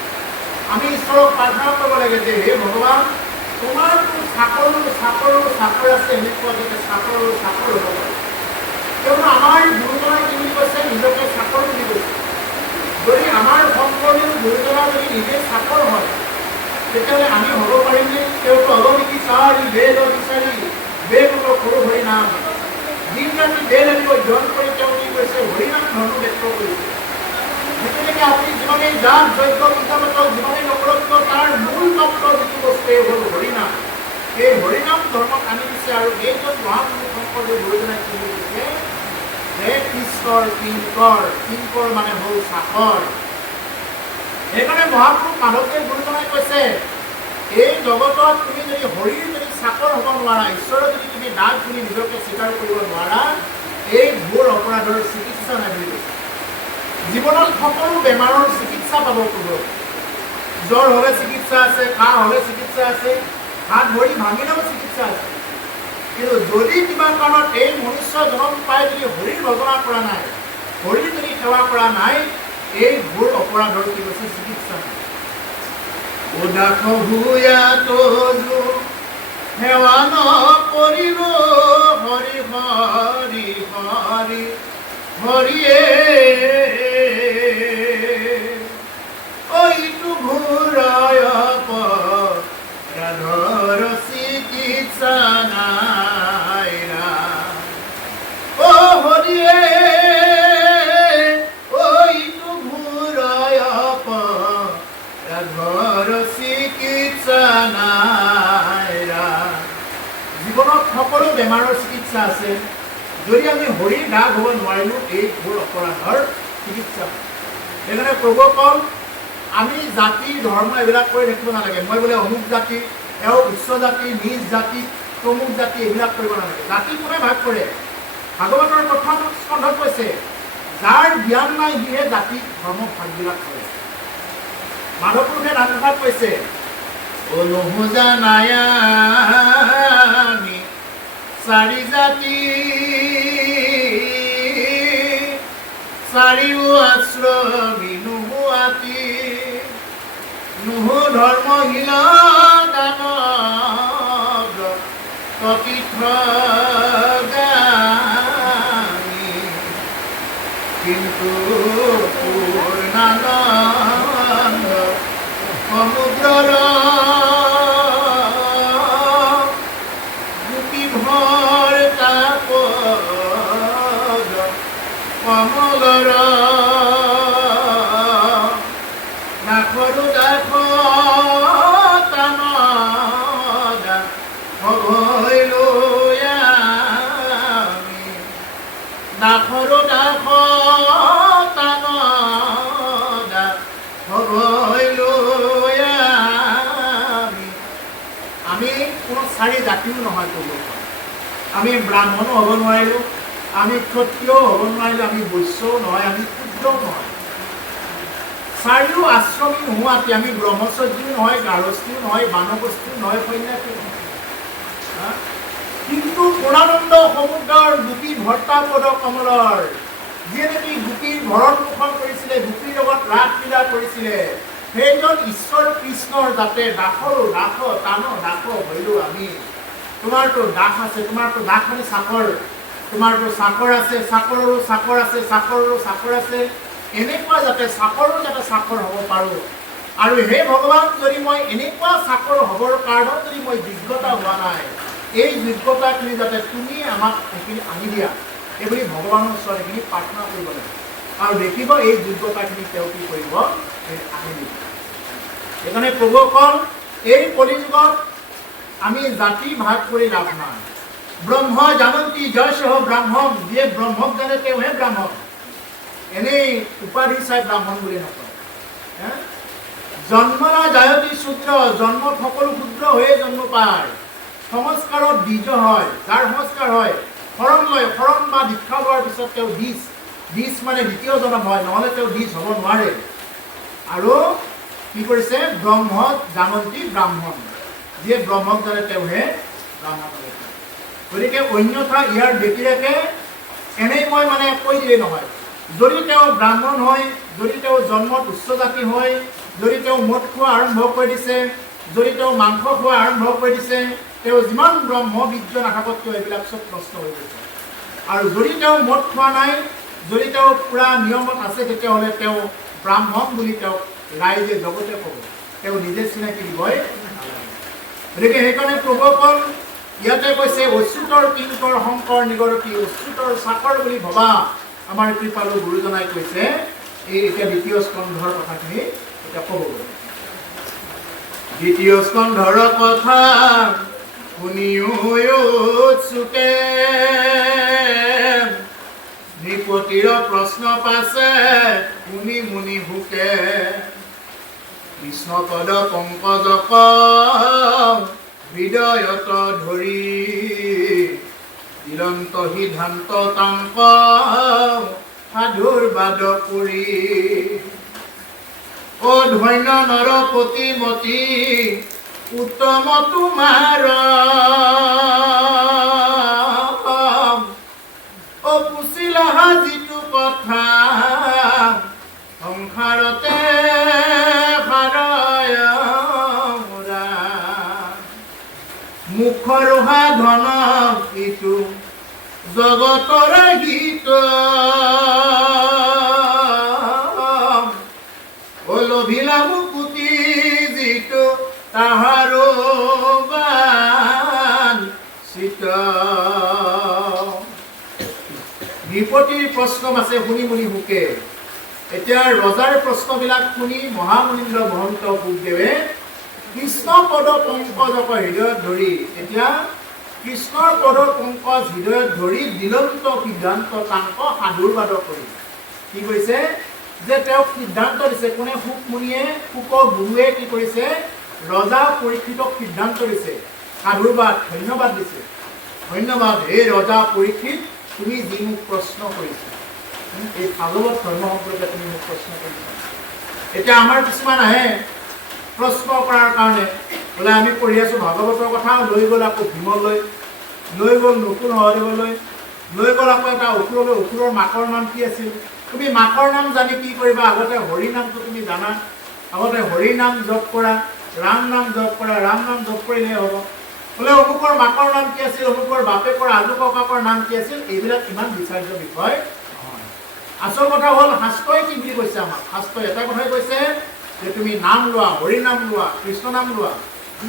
আমি ঈশ্বৰক প্ৰাৰ্থনা কৰিব লাগে যে হে ভগৱান তোমাৰ চাকৰো আছে এনেকুৱা যাতে চাকৰ হ'ব পাৰে কিয়নো আমাৰ গুৰুজনাই কি বুলি কৈছে নিজকে চাকৰ বুলি কৈছে যদি আমাৰ শংকৰদেৱ গুৰুজনা যদি নিজে চাকৰ হয় তেতিয়াহ'লে আমি হ'ব পাৰিমনে তেওঁতো হ'ব নেকি চাৰি বেদ বিচাৰি বেদ সৰু হৰি নাম দিন ৰাতি বেদ আনিব জন কৰি তেওঁ কি কৈছে হৰিনাম ধৰ্ম ব্যক্ত কৰিছে গতিকে আপুনি যিমানেই যাগ যজ্ঞ পূজা যিমানেই নকৰক তাৰ মূল তত্ত্ব যিটো বস্তু হ'ল হৰিনাম এই হৰিনাম ধৰ্মক আনি দিছে আৰু এইজন মহাপুৰুষ শংকৰদেৱ গুৰুজনাই কি কৈছে যে কৃষ্ণৰ কিংকৰ মানে হ'ল চাকৰ সেইকাৰণে মহাপুৰুষ মাধৱদেৱ গুৰুজনাই কৈছে এই জগতত তুমি যদি হৰিৰ যদি চাকৰ হ'ব নোৱাৰা, ঈশ্বৰৰ যদি তুমি দাস বুলি নিজকে স্বীকাৰ কৰিব নোৱাৰা, এই ঘোৰ অপৰাধৰ চিকিৎসা নাই বুলি কৈছে। জীৱনত সকলো বেমাৰৰ চিকিৎসা পাব ক'ব। জ্বৰ হ'লে চিকিৎসা আছে, কাহ হ'লে চিকিৎসা আছে, হাত ভৰি ভাঙিলেও চিকিৎসা আছে। কিন্তু যদি কিবা কাৰণত এই মনুষ্য জন্ম পাই যদি হৰিৰ ভজনা কৰা নাই, হৰিৰ যদি সেৱা কৰা নাই, এই ঘোৰ অপৰাধৰ কি কৈছে চিকিৎসা নাই। উদাস ভূয়াতো সেৱা নকৰিব হৰি হৰি হৰি হৰিয়ে ঐটো ঘূৰাই অপৰাধৰ চিকিৎসা নাই অ হৰিয়ে ঐটো ঘূৰাই অপৰাধৰ চিকিৎসা নাই। জীৱনত সকলো বেমাৰৰ চিকিৎসা আছে, যদি আমি হৰিৰ দাস হ'ব নোৱাৰিলোঁ, এই ঘোৰ অপৰাধৰ চিকিৎসা। সেইকাৰণে প্ৰভু কল আমি জাতি ধৰ্ম এইবিলাক কৰি থাকিব নালাগে। মই বোলে অমুক জাতি, এওঁ উচ্চ জাতি, নিজ জাতি, তমুক জাতি, এইবিলাক কৰিব নালাগে। জাতি কোনে ভাগ কৰে? ভাগৱতৰ প্ৰথম স্কন্ধত কৈছে যাৰ জ্ঞান নাই সিহে জাতি ধৰ্ম ভাগবিলাক কৰে। মাধৱপুৰুষে নামঘোষাত কৈছে অনুজানায়ামি চাৰি জাতি চাৰিও আশ্ৰমী নুহু আতি নুহু ধৰ্মহীন দানৱ কপিঠগামী কিন্তু পূৰ্ণানন্দ সমুদ্ৰৰ গোপীভৰ তাপদ কমলৰ নাখৰো দাস তানদা হলৈ আমি নাখৰো দাস তানদা হলৈ আমি কোনো চাৰি জাতিও নহয় ক'ব। আমি ব্ৰাহ্মণো হ'ব নোৱাৰিলোঁ, আমি ক্ষত্ৰিয়ও হ'ব নোৱাৰিলোঁ, আমি বৈশ্যও নহয়, আমি ক্ষুদ্ৰও নহয়। চাৰিও আশ্ৰমী নোহোৱাতে আমি ব্ৰহ্মচৰ্যীও নহয়, গাৰস্থীও নহয়, বানপ্ৰস্থীও নহয়, সন্ন্যাসীও নহয়। কিন্তু পূৰ্ণানন্দ সমুদ্ৰৰ গোপী ভৰ্তাপদ কমলৰ যিয়ে নেকি গোপীৰ ভৰণ পোষণ কৰিছিলে, গোপীৰ লগত ৰাস লীলা কৰিছিলে, সেইজন ঈশ্বৰ কৃষ্ণৰ যাতে দাসৰো দাস তানো দাস হইলো আমি। তোমাৰতো দাস আছে, তোমাৰতো দাস মানে চাকৰ, তোমাৰতো চাকৰ আছে, চাকৰৰো চাকৰ আছে, চাকৰৰো চাকৰ আছে, এনেকুৱা যাতে চাকৰো যাতে চাকৰ হ'ব পাৰোঁ। আৰু হে ভগৱান, যদি মই এনেকুৱা চাকৰ হ'বৰ কাৰণেও যদি মই যোগ্যতা হোৱা নাই, এই যোগ্যতাখিনি যাতে তুমি আমাক সেইখিনি আনি দিয়া, এইবুলি ভগৱানৰ ওচৰত এইখিনি প্ৰাৰ্থনা কৰিব লাগে। আৰু দেখিব এই যোগ্যতাখিনি তেওঁ কি কৰিব, আনি দিব। সেইকাৰণে প্ৰভুসকল এই কলিযুগত আমি জাতি ভাগ কৰি লাভ নাই। ব্ৰহ্ম জানন্তি জয়সহ ব্ৰাহ্মণ, যিয়ে ব্ৰহ্মক জানে তেওঁহে ব্ৰাহ্মণ। এনেই উপাধি চাই ব্ৰাহ্মণ বুলি নকয়। জন্মনা জায়তি শূদ্ৰ, জন্মত সকলো শূদ্ৰ হৈয়ে জন্ম পায়। সংস্কাৰত দ্বিজ হয়, যাৰ সংস্কাৰ হয় শৰণ লয়, শৰণ বা দীক্ষা লোৱাৰ পিছত তেওঁ দ্বিজ মানে দ্বিতীয় জন্ম হয়, নহ'লে তেওঁ দ্বিজ হ'ব নোৱাৰে। আৰু কি কৰিছে, ব্ৰহ্ম জানন্তি ব্ৰাহ্মণ, যিয়ে ব্ৰহ্মক জানে তেওঁহে ব্ৰাহ্মণ হ'ব। গতিকে অন্যথা ইয়াৰ ব্যতিৰেকে এনেই মই মানে কৈ দিলেই নহয়। যদি তেওঁ ব্ৰাহ্মণ হয়, যদি তেওঁ জন্মত উচ্চ জাতি হয়, যদি তেওঁ মদ খোৱা আৰম্ভ কৰি দিছে, যদি তেওঁ মাংস খোৱা আৰম্ভ কৰি দিছে, তেওঁ যিমান ব্ৰহ্ম বীৰ্য নাথাকক কিয় এইবিলাক চব নষ্ট হৈ গৈছে। আৰু যদি তেওঁ মদ খোৱা নাই, যদি তেওঁ পুৰা নিয়মত আছে, তেতিয়াহ'লে তেওঁ ব্ৰাহ্মণ বুলি তেওঁক ৰাইজে জগতে ক'ব, তেওঁ নিজে চিনাকি দিবই নালাগে। গতিকে সেইকাৰণে প্ৰভুসকল ইয়াতে কৈছে অচ্যুতৰ কিংকৰ শংকৰ নিগৰতি, অচ্যুতৰ চাকৰ বুলি ভবা আমাৰ কৃপালু গুৰুজনাই কৈছে। এই এতিয়া দ্বিতীয় স্কন্ধৰ কথাখিনি এতিয়া ক'ব। দ্বিতীয় স্কন্ধৰ কথা শুনিও অচ্যুতে নৃপতিৰ প্ৰশ্ন পাছে শুনি মুনি ভোকে। কৃষ্ণপদ পংকজক হৃদয়ত ধৰি দিলন্ত সিদ্ধান্ত তাংক সাধুৰ বাদ কৰি অ ধন্য নৰপতিমতী উত্তম তোমাৰ অ পুছিলাহা যিটো কথা সংসাৰতে মুখৰোহা ধন ইটো জগতৰ গীত লভিলা মুকুতি যিটো তাহাৰো বাঞ্ছিত নৃপতিৰ প্ৰশ্ন আছে শুনি মুনি হুকে এতিয়া ৰজাৰ প্ৰশ্নবিলাক শুনি মহামনীন্দ্ৰ মহন্ত শুকদেৱে কৃষ্ণ পদ পংকজক হৃদয়ত ধৰি এতিয়া কৃষ্ণৰ পদ পংকজ হৃদয়ত ধৰি দিলন্ত সিদ্ধান্ত তাংক সাধুৰ বাদ কৰি কি কৈছে যে তেওঁক সিদ্ধান্ত দিছে কোনে শুকমুনিয়ে শুক গুৰুৱে কি কৰিছে ৰজা পৰীক্ষিতক সিদ্ধান্ত দিছে সাধুৰ বাদ ধন্যবাদ দিছে ধন্যবাদ হে ৰজা পৰীক্ষিত তুমি যি মোক প্ৰশ্ন কৰিছা এই ভাগৱত ধৰ্ম সম্পৰ্কে তুমি মোক প্ৰশ্ন কৰিছা এতিয়া আমাৰ কিছুমান আহে প্ৰশ্ন কৰাৰ কাৰণে বোলে আমি পঢ়ি আছোঁ ভাগৱতৰ কথা লৈ গ'ল আকৌ ভীমলৈ লৈ গ'ল নকুল সহদেৱলৈ লৈ গ'ল আকৌ এটা অসুৰলৈ অসুৰৰ মাকৰ নাম কি আছিল তুমি মাকৰ নাম জানি কি কৰিবা আগতে হৰি নামটো তুমি জানা আগতে হৰি নাম জপ কৰা ৰাম নাম জপ কৰা ৰাম নাম জপ কৰিলেহে হ'ব বোলে অমুকৰ মাকৰ নাম কি আছিল অমুকৰ বাপেকৰ আজু ককাকৰ নাম কি আছিল এইবিলাক ইমান বিচাৰ্য বিষয় নহয় আচল কথা হ'ল শাস্ত্ৰই কি বুলি কৈছে আমাক শাস্ত্ৰই এটা কথাই কৈছে যে তুমি নাম লোৱা হৰি নাম লোৱা কৃষ্ণ নাম লোৱা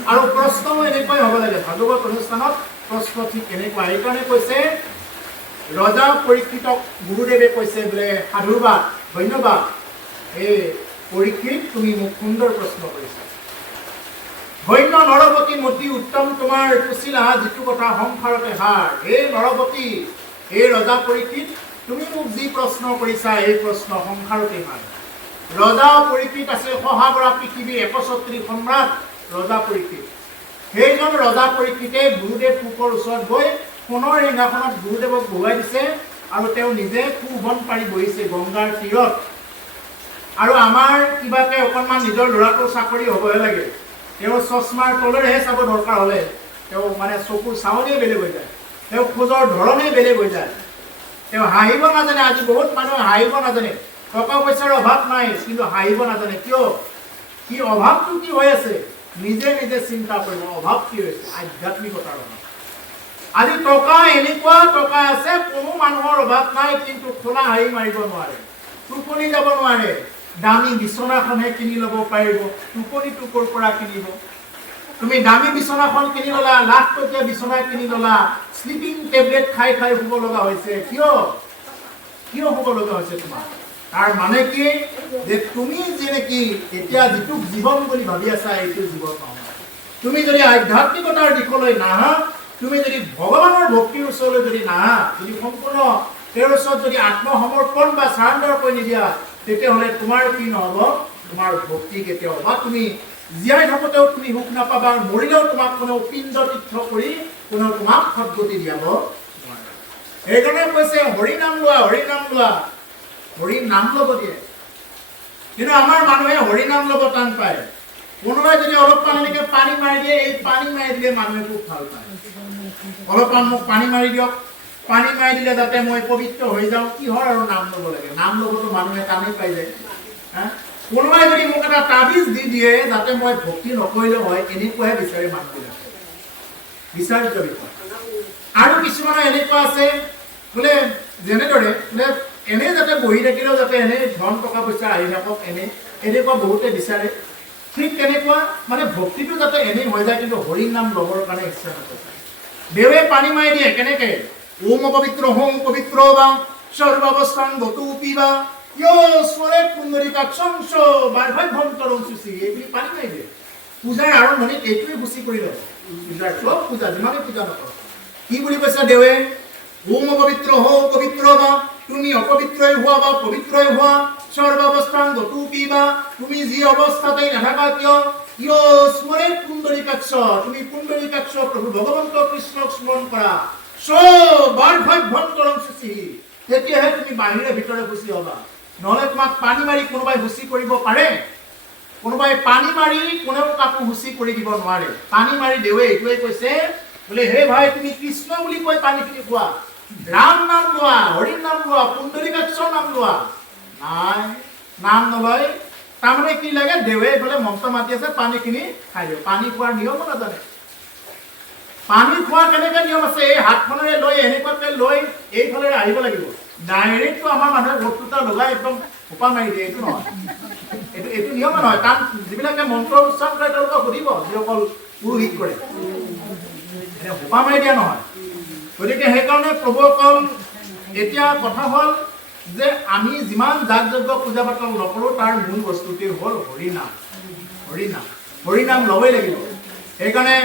আৰু প্ৰশ্নও এনেকুৱাই হ'ব লাগে ভাগৱত অনুষ্ঠানত প্ৰশ্ন ঠিক এনেকুৱা এইকাৰণে কৈছে ৰজা পৰীক্ষিতক গুৰুদেৱে কৈছে বোলে সাধুবাদ ধন্যবাদ এই পৰীক্ষিত তুমি মোক সুন্দৰ প্ৰশ্ন কৰিছা ধন্য নৰপতি মতি উত্তম তোমাৰ পুছিলাহা যিটো কথা সংসাৰতে হাৰ এই নৰপতি এই ৰজা পৰীক্ষিত তুমি মোক যি প্ৰশ্ন কৰিছা এই প্ৰশ্ন সংসাৰতে হাৰ ৰজা পৰীক্ষিত আছে সহাগৰা পৃথিৱীৰ একছত্ৰী সম্ৰাট ৰজা পৰীক্ষিত সেইজন ৰজা পৰীক্ষিতে গুৰুদেৱ শুকৰ ওচৰত গৈ সোণৰ সিংহাসনত গুৰুদেৱক বহুৱাই দিছে আৰু তেওঁ নিজে কুবন পাৰি বহিছে গংগাৰ তীৰত আৰু আমাৰ কিবাকে অকণমান নিজৰ ল'ৰাটোৰ চাকৰি হ'বহে লাগে তেওঁ চশমাৰ তলেৰেহে চাব দৰকাৰ হ'লে তেওঁ মানে চকুৰ চাৱনিয়ে বেলেগ হৈ যায় তেওঁ খোজৰ ধৰণেই বেলেগ হৈ যায় তেওঁ হাঁহিব নাজানে আজি বহুত মানুহে হাঁহিব নাজানে টকা পইচাৰ অভাৱ নাই কিন্তু হাঁহিব নাজানে কিয় কি অভাৱটো কি হৈ আছে নিজে নিজে চিন্তা কৰিব অভাৱ কি হৈছে আধ্যাত্মিকতাৰ অভাৱ আজি টকা এনেকুৱা টকা আছে কোনো মানুহৰ অভাৱ নাই কিন্তু খোলা হাঁহি মাৰিব নোৱাৰে টোপনি যাব নোৱাৰে দামী বিচনাখনহে কিনি ল'ব পাৰিব টোপনিটো ক'ৰ পৰা কিনিব তুমি দামী বিচনাখন কিনি ল'লা লাখ টকীয়া বিচনা কিনি ল'লা স্লিপিং টেবলেট খাই খাই শুব লগা হৈছে কিয় শুব লগা হৈছে তোমাৰ তাৰ মানে কি যে তুমি যে নেকি এতিয়া যিটো জীৱন বুলি ভাবি আছা এইটো জীৱন নহয় তুমি যদি আধ্যাত্মিকতাৰ দিশলৈ নাহা তুমি যদি ভগৱানৰ ভক্তিৰ ওচৰলৈ যদি নাহা যদি সম্পূৰ্ণ তেওঁৰ ওচৰত যদি আত্মসমৰ্পণ বা সাৰেণ্ডাৰ কৰি নিদিয়া তেতিয়াহ'লে তোমাৰ কি নহ'ব তোমাৰ ভক্তি কেতিয়াও বা তুমি জীয়াই থাকোঁতেও তুমি সুখ নাপাবা মৰিলেও তোমাক কোনেও পিণ্ড তীৰ্থ কৰি কোনেও তোমাক সদ্গতি দিয়াব নোৱাৰে সেইকাৰণে কৈছে হৰি নাম লোৱা হৰি নাম ল'ব দিয়ে কিন্তু আমাৰ মানুহে হৰি নাম ল'ব টান পায় কোনোবাই যদি অলপমান এনেকে পানী মাৰি দিয়ে এই পানী মাৰি দিলে মানুহে খুব ভাল পায় অলপমান মোক পানী মাৰি দিয়ক পানী মাৰি দিলে যাতে মই পবিত্ৰ হৈ যাওঁ কিহৰ আৰু নাম ল'ব লাগে নাম ল'বতো মানুহে টানেই পাই যায় কোনোবাই যদি মোক এটা তাবিজ দি দিয়ে যাতে মই ভক্তি নকৰিলেও হয় এনেকুৱাহে বিচাৰে মানুহবিলাকে বিচাৰিত বিষয় আৰু কিছুমানৰ এনেকুৱা আছে বোলে যেনেদৰে বোলে এনে যাতে বহি থাকিলেও যাতে এনে ধন টকা পইচা আহি থাকক এনেকুৱা বহুতে বিচাৰে ঠিক তেনেকুৱা মানে ভক্তিটো যাতে এনেই হৈ যায় কিন্তু হৰিৰ নাম ল'বৰ কাৰণে ইচ্ছা নকৰে দেৱে পানী মাৰি দিয়ে কেনেকে ওম পবিত্ৰ হোম পবিত্ৰ বা সৰ্বাৱস্থান গতু পিবা ইয় স্বৰে পুণ্ডৰীকাক্ষংশ বাৰ্ভাভ্যম তৰং সুচি এইবুলি পানী মাৰি দিয়ে পূজাৰ আৰম্ভণিত এইটোৱে গুচি কৰি লয় পূজাৰ চব পূজা যিমানে পূজা নকৰক কি বুলি কৈছে দেৱে ওম অপবিত্ৰ হো পবিত্ৰ বা, তুমি অপবিত্ৰই হোৱা বা পবিত্ৰই হোৱা, সৰ্বাবস্থান গতুপি বা, তুমি যি অৱস্থাতেই নাথাকা কিয়, ইয় স্মৰে পুণ্ডৰীকাক্ষ, তুমি পুণ্ডৰীকাক্ষ প্ৰভু ভগৱন্ত কৃষ্ণক স্মৰণ কৰা, বাৰ্ভভ্যন্তৰং শুচি, তেতিয়াহে তুমি বাহিৰে ভিতৰে শুচি হবা। নহলে তোমাক পানী মাৰি কোনোবাই শুচি কৰিব পাৰে? কোনোবাই পানী মাৰি কোনেও কাকো শুচি কৰি দিব নোৱাৰে। পানী মাৰি দেৱে এইটোৱে কৈছে বোলে হে ভাই তুমি কৃষ্ণ বুলি কৈ পানীখিনি খোৱা, ৰাম নাম লোৱা, হৰিৰ নাম লোৱা, পুণ্ডৰীকাক্ষৰ নাম লোৱা। নাই, নাম নলয়। তাৰমানে কি লাগে, দেৱে বোলে মন্ত্ৰ মাতি আছে পানীখিনি খাই দিওঁ। পানী খোৱাৰ নিয়মো নাজানে। পানী খোৱা কেনেকে নিয়ম আছে, এই হাতখনেৰে লৈ এনেকুৱাকে লৈ এইফালে আহিব লাগিব। ডাইৰেক্টটো আমাৰ মানুহে বস্তুটা লগাই একদম সোপা মাৰি দিয়ে, এইটো নহয়। এইটো নিয়ম নহয়। কাৰণ যিবিলাকে মন্ত্ৰ উচ্চাৰণ কৰে তেওঁলোকক সুধিব, যিসকল পুৰোহিত কৰে, সোপা মাৰি দিয়া নহয়। গতিকে সেইকাৰণে প্ৰভুসকল এতিয়া কথা হ'ল যে আমি যিমান যাগ যজ্ঞ পূজা পাতল নকৰোঁ তাৰ মূল বস্তুটোৱেই হ'ল হৰিনাম। হৰিনাম, হৰিনাম ল'বই লাগিব। সেইকাৰণে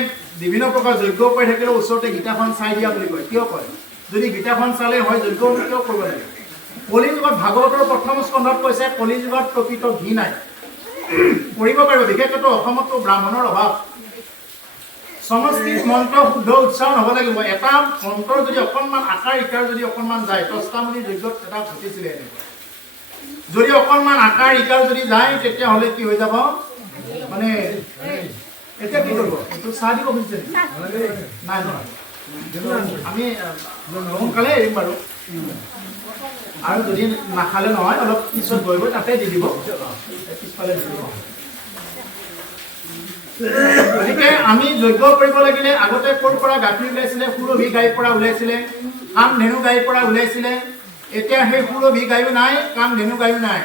বিভিন্ন প্ৰকাৰ যজ্ঞ কৰি থাকিলেও ওচৰতে গীতাখন চাই দিয়া বুলি কয়। কিয় কয়? যদি গীতাখন চালে হয় যজ্ঞ কিয় কৰিব লাগে? কলি যুগত ভাগৱতৰ প্ৰথম স্কন্ধত কৈছে কলি যুগত প্ৰকৃত ঘি নাই। কৰিব পাৰিব, বিশেষকৈ অসমতো ব্ৰাহ্মণৰ অভাৱ। সংস্কৃত মন্ত্ৰ শুদ্ধ উচ্চাৰণ হ'ব লাগিব। এটা মন্ত্ৰৰ যদি অকণমান আকাৰ ইকাৰ যদি অকণমান যায়, তস্তামণি যজ্ঞত এটা ঘটিছিলে এনেকুৱা। যদি অকণমান আকাৰ ইকাৰ যদি যায় তেতিয়াহ'লে কি হৈ যাব, মানে এতিয়া কি কৰিব? এইটো চাহ দিব খুজিছে নেকি? নাই নহয়, আমি সোনকালে এৰিম বাৰু। আৰু যদি নাখালে নহয় অলপ পিছত গৈ গৈ তাতে দি দিব, পিছফালে দি দিব। গতিকে আমি যজ্ঞ কৰিব লাগিলে আগতে ক'ৰ পৰা গাখীৰ ওলাইছিলে? সুৰভি গাইৰ পৰা ওলাইছিলে, কামধেনু গাইৰ পৰা ওলাইছিলে। এতিয়া সেই সুৰভি গাইও নাই, কামধেনু গাইও নাই।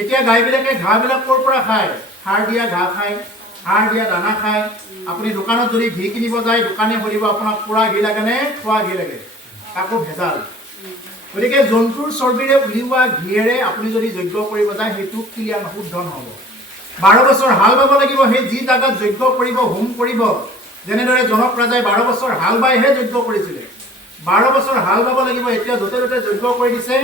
এতিয়া গাইবিলাকে ঘাঁহবিলাক ক'ৰ পৰা খায়? সাৰ দিয়া ঘাঁহ খায়, সাৰ দিয়া দানা খায়। আপুনি দোকানত যদি ঘি কিনিব যায়, দোকানে সুধিব আপোনাক পোৰা ঘি লাগে নে খোৱা ঘি লাগে? তাকো ভেজাল। গতিকে জন্তুৰ চৰ্বিৰে উলিওৱা ঘিয়েৰে আপুনি যদি যজ্ঞ কৰিব যায় সেইটো ক্লিয়াৰ শুদ্ধ নহ'ব। 12 বছৰ হাল বাব লাগিব। সেই যি জাগাত যজ্ঞ কৰিব, হোম কৰিব, যেনেদৰে জনক ৰাজাই 12 বছৰ হাল বাইহে যজ্ঞ কৰিছিলে। 12 বছৰ হাল বাব লাগিব। এতিয়া য'তে ত'তে যজ্ঞ কৰি দিছে।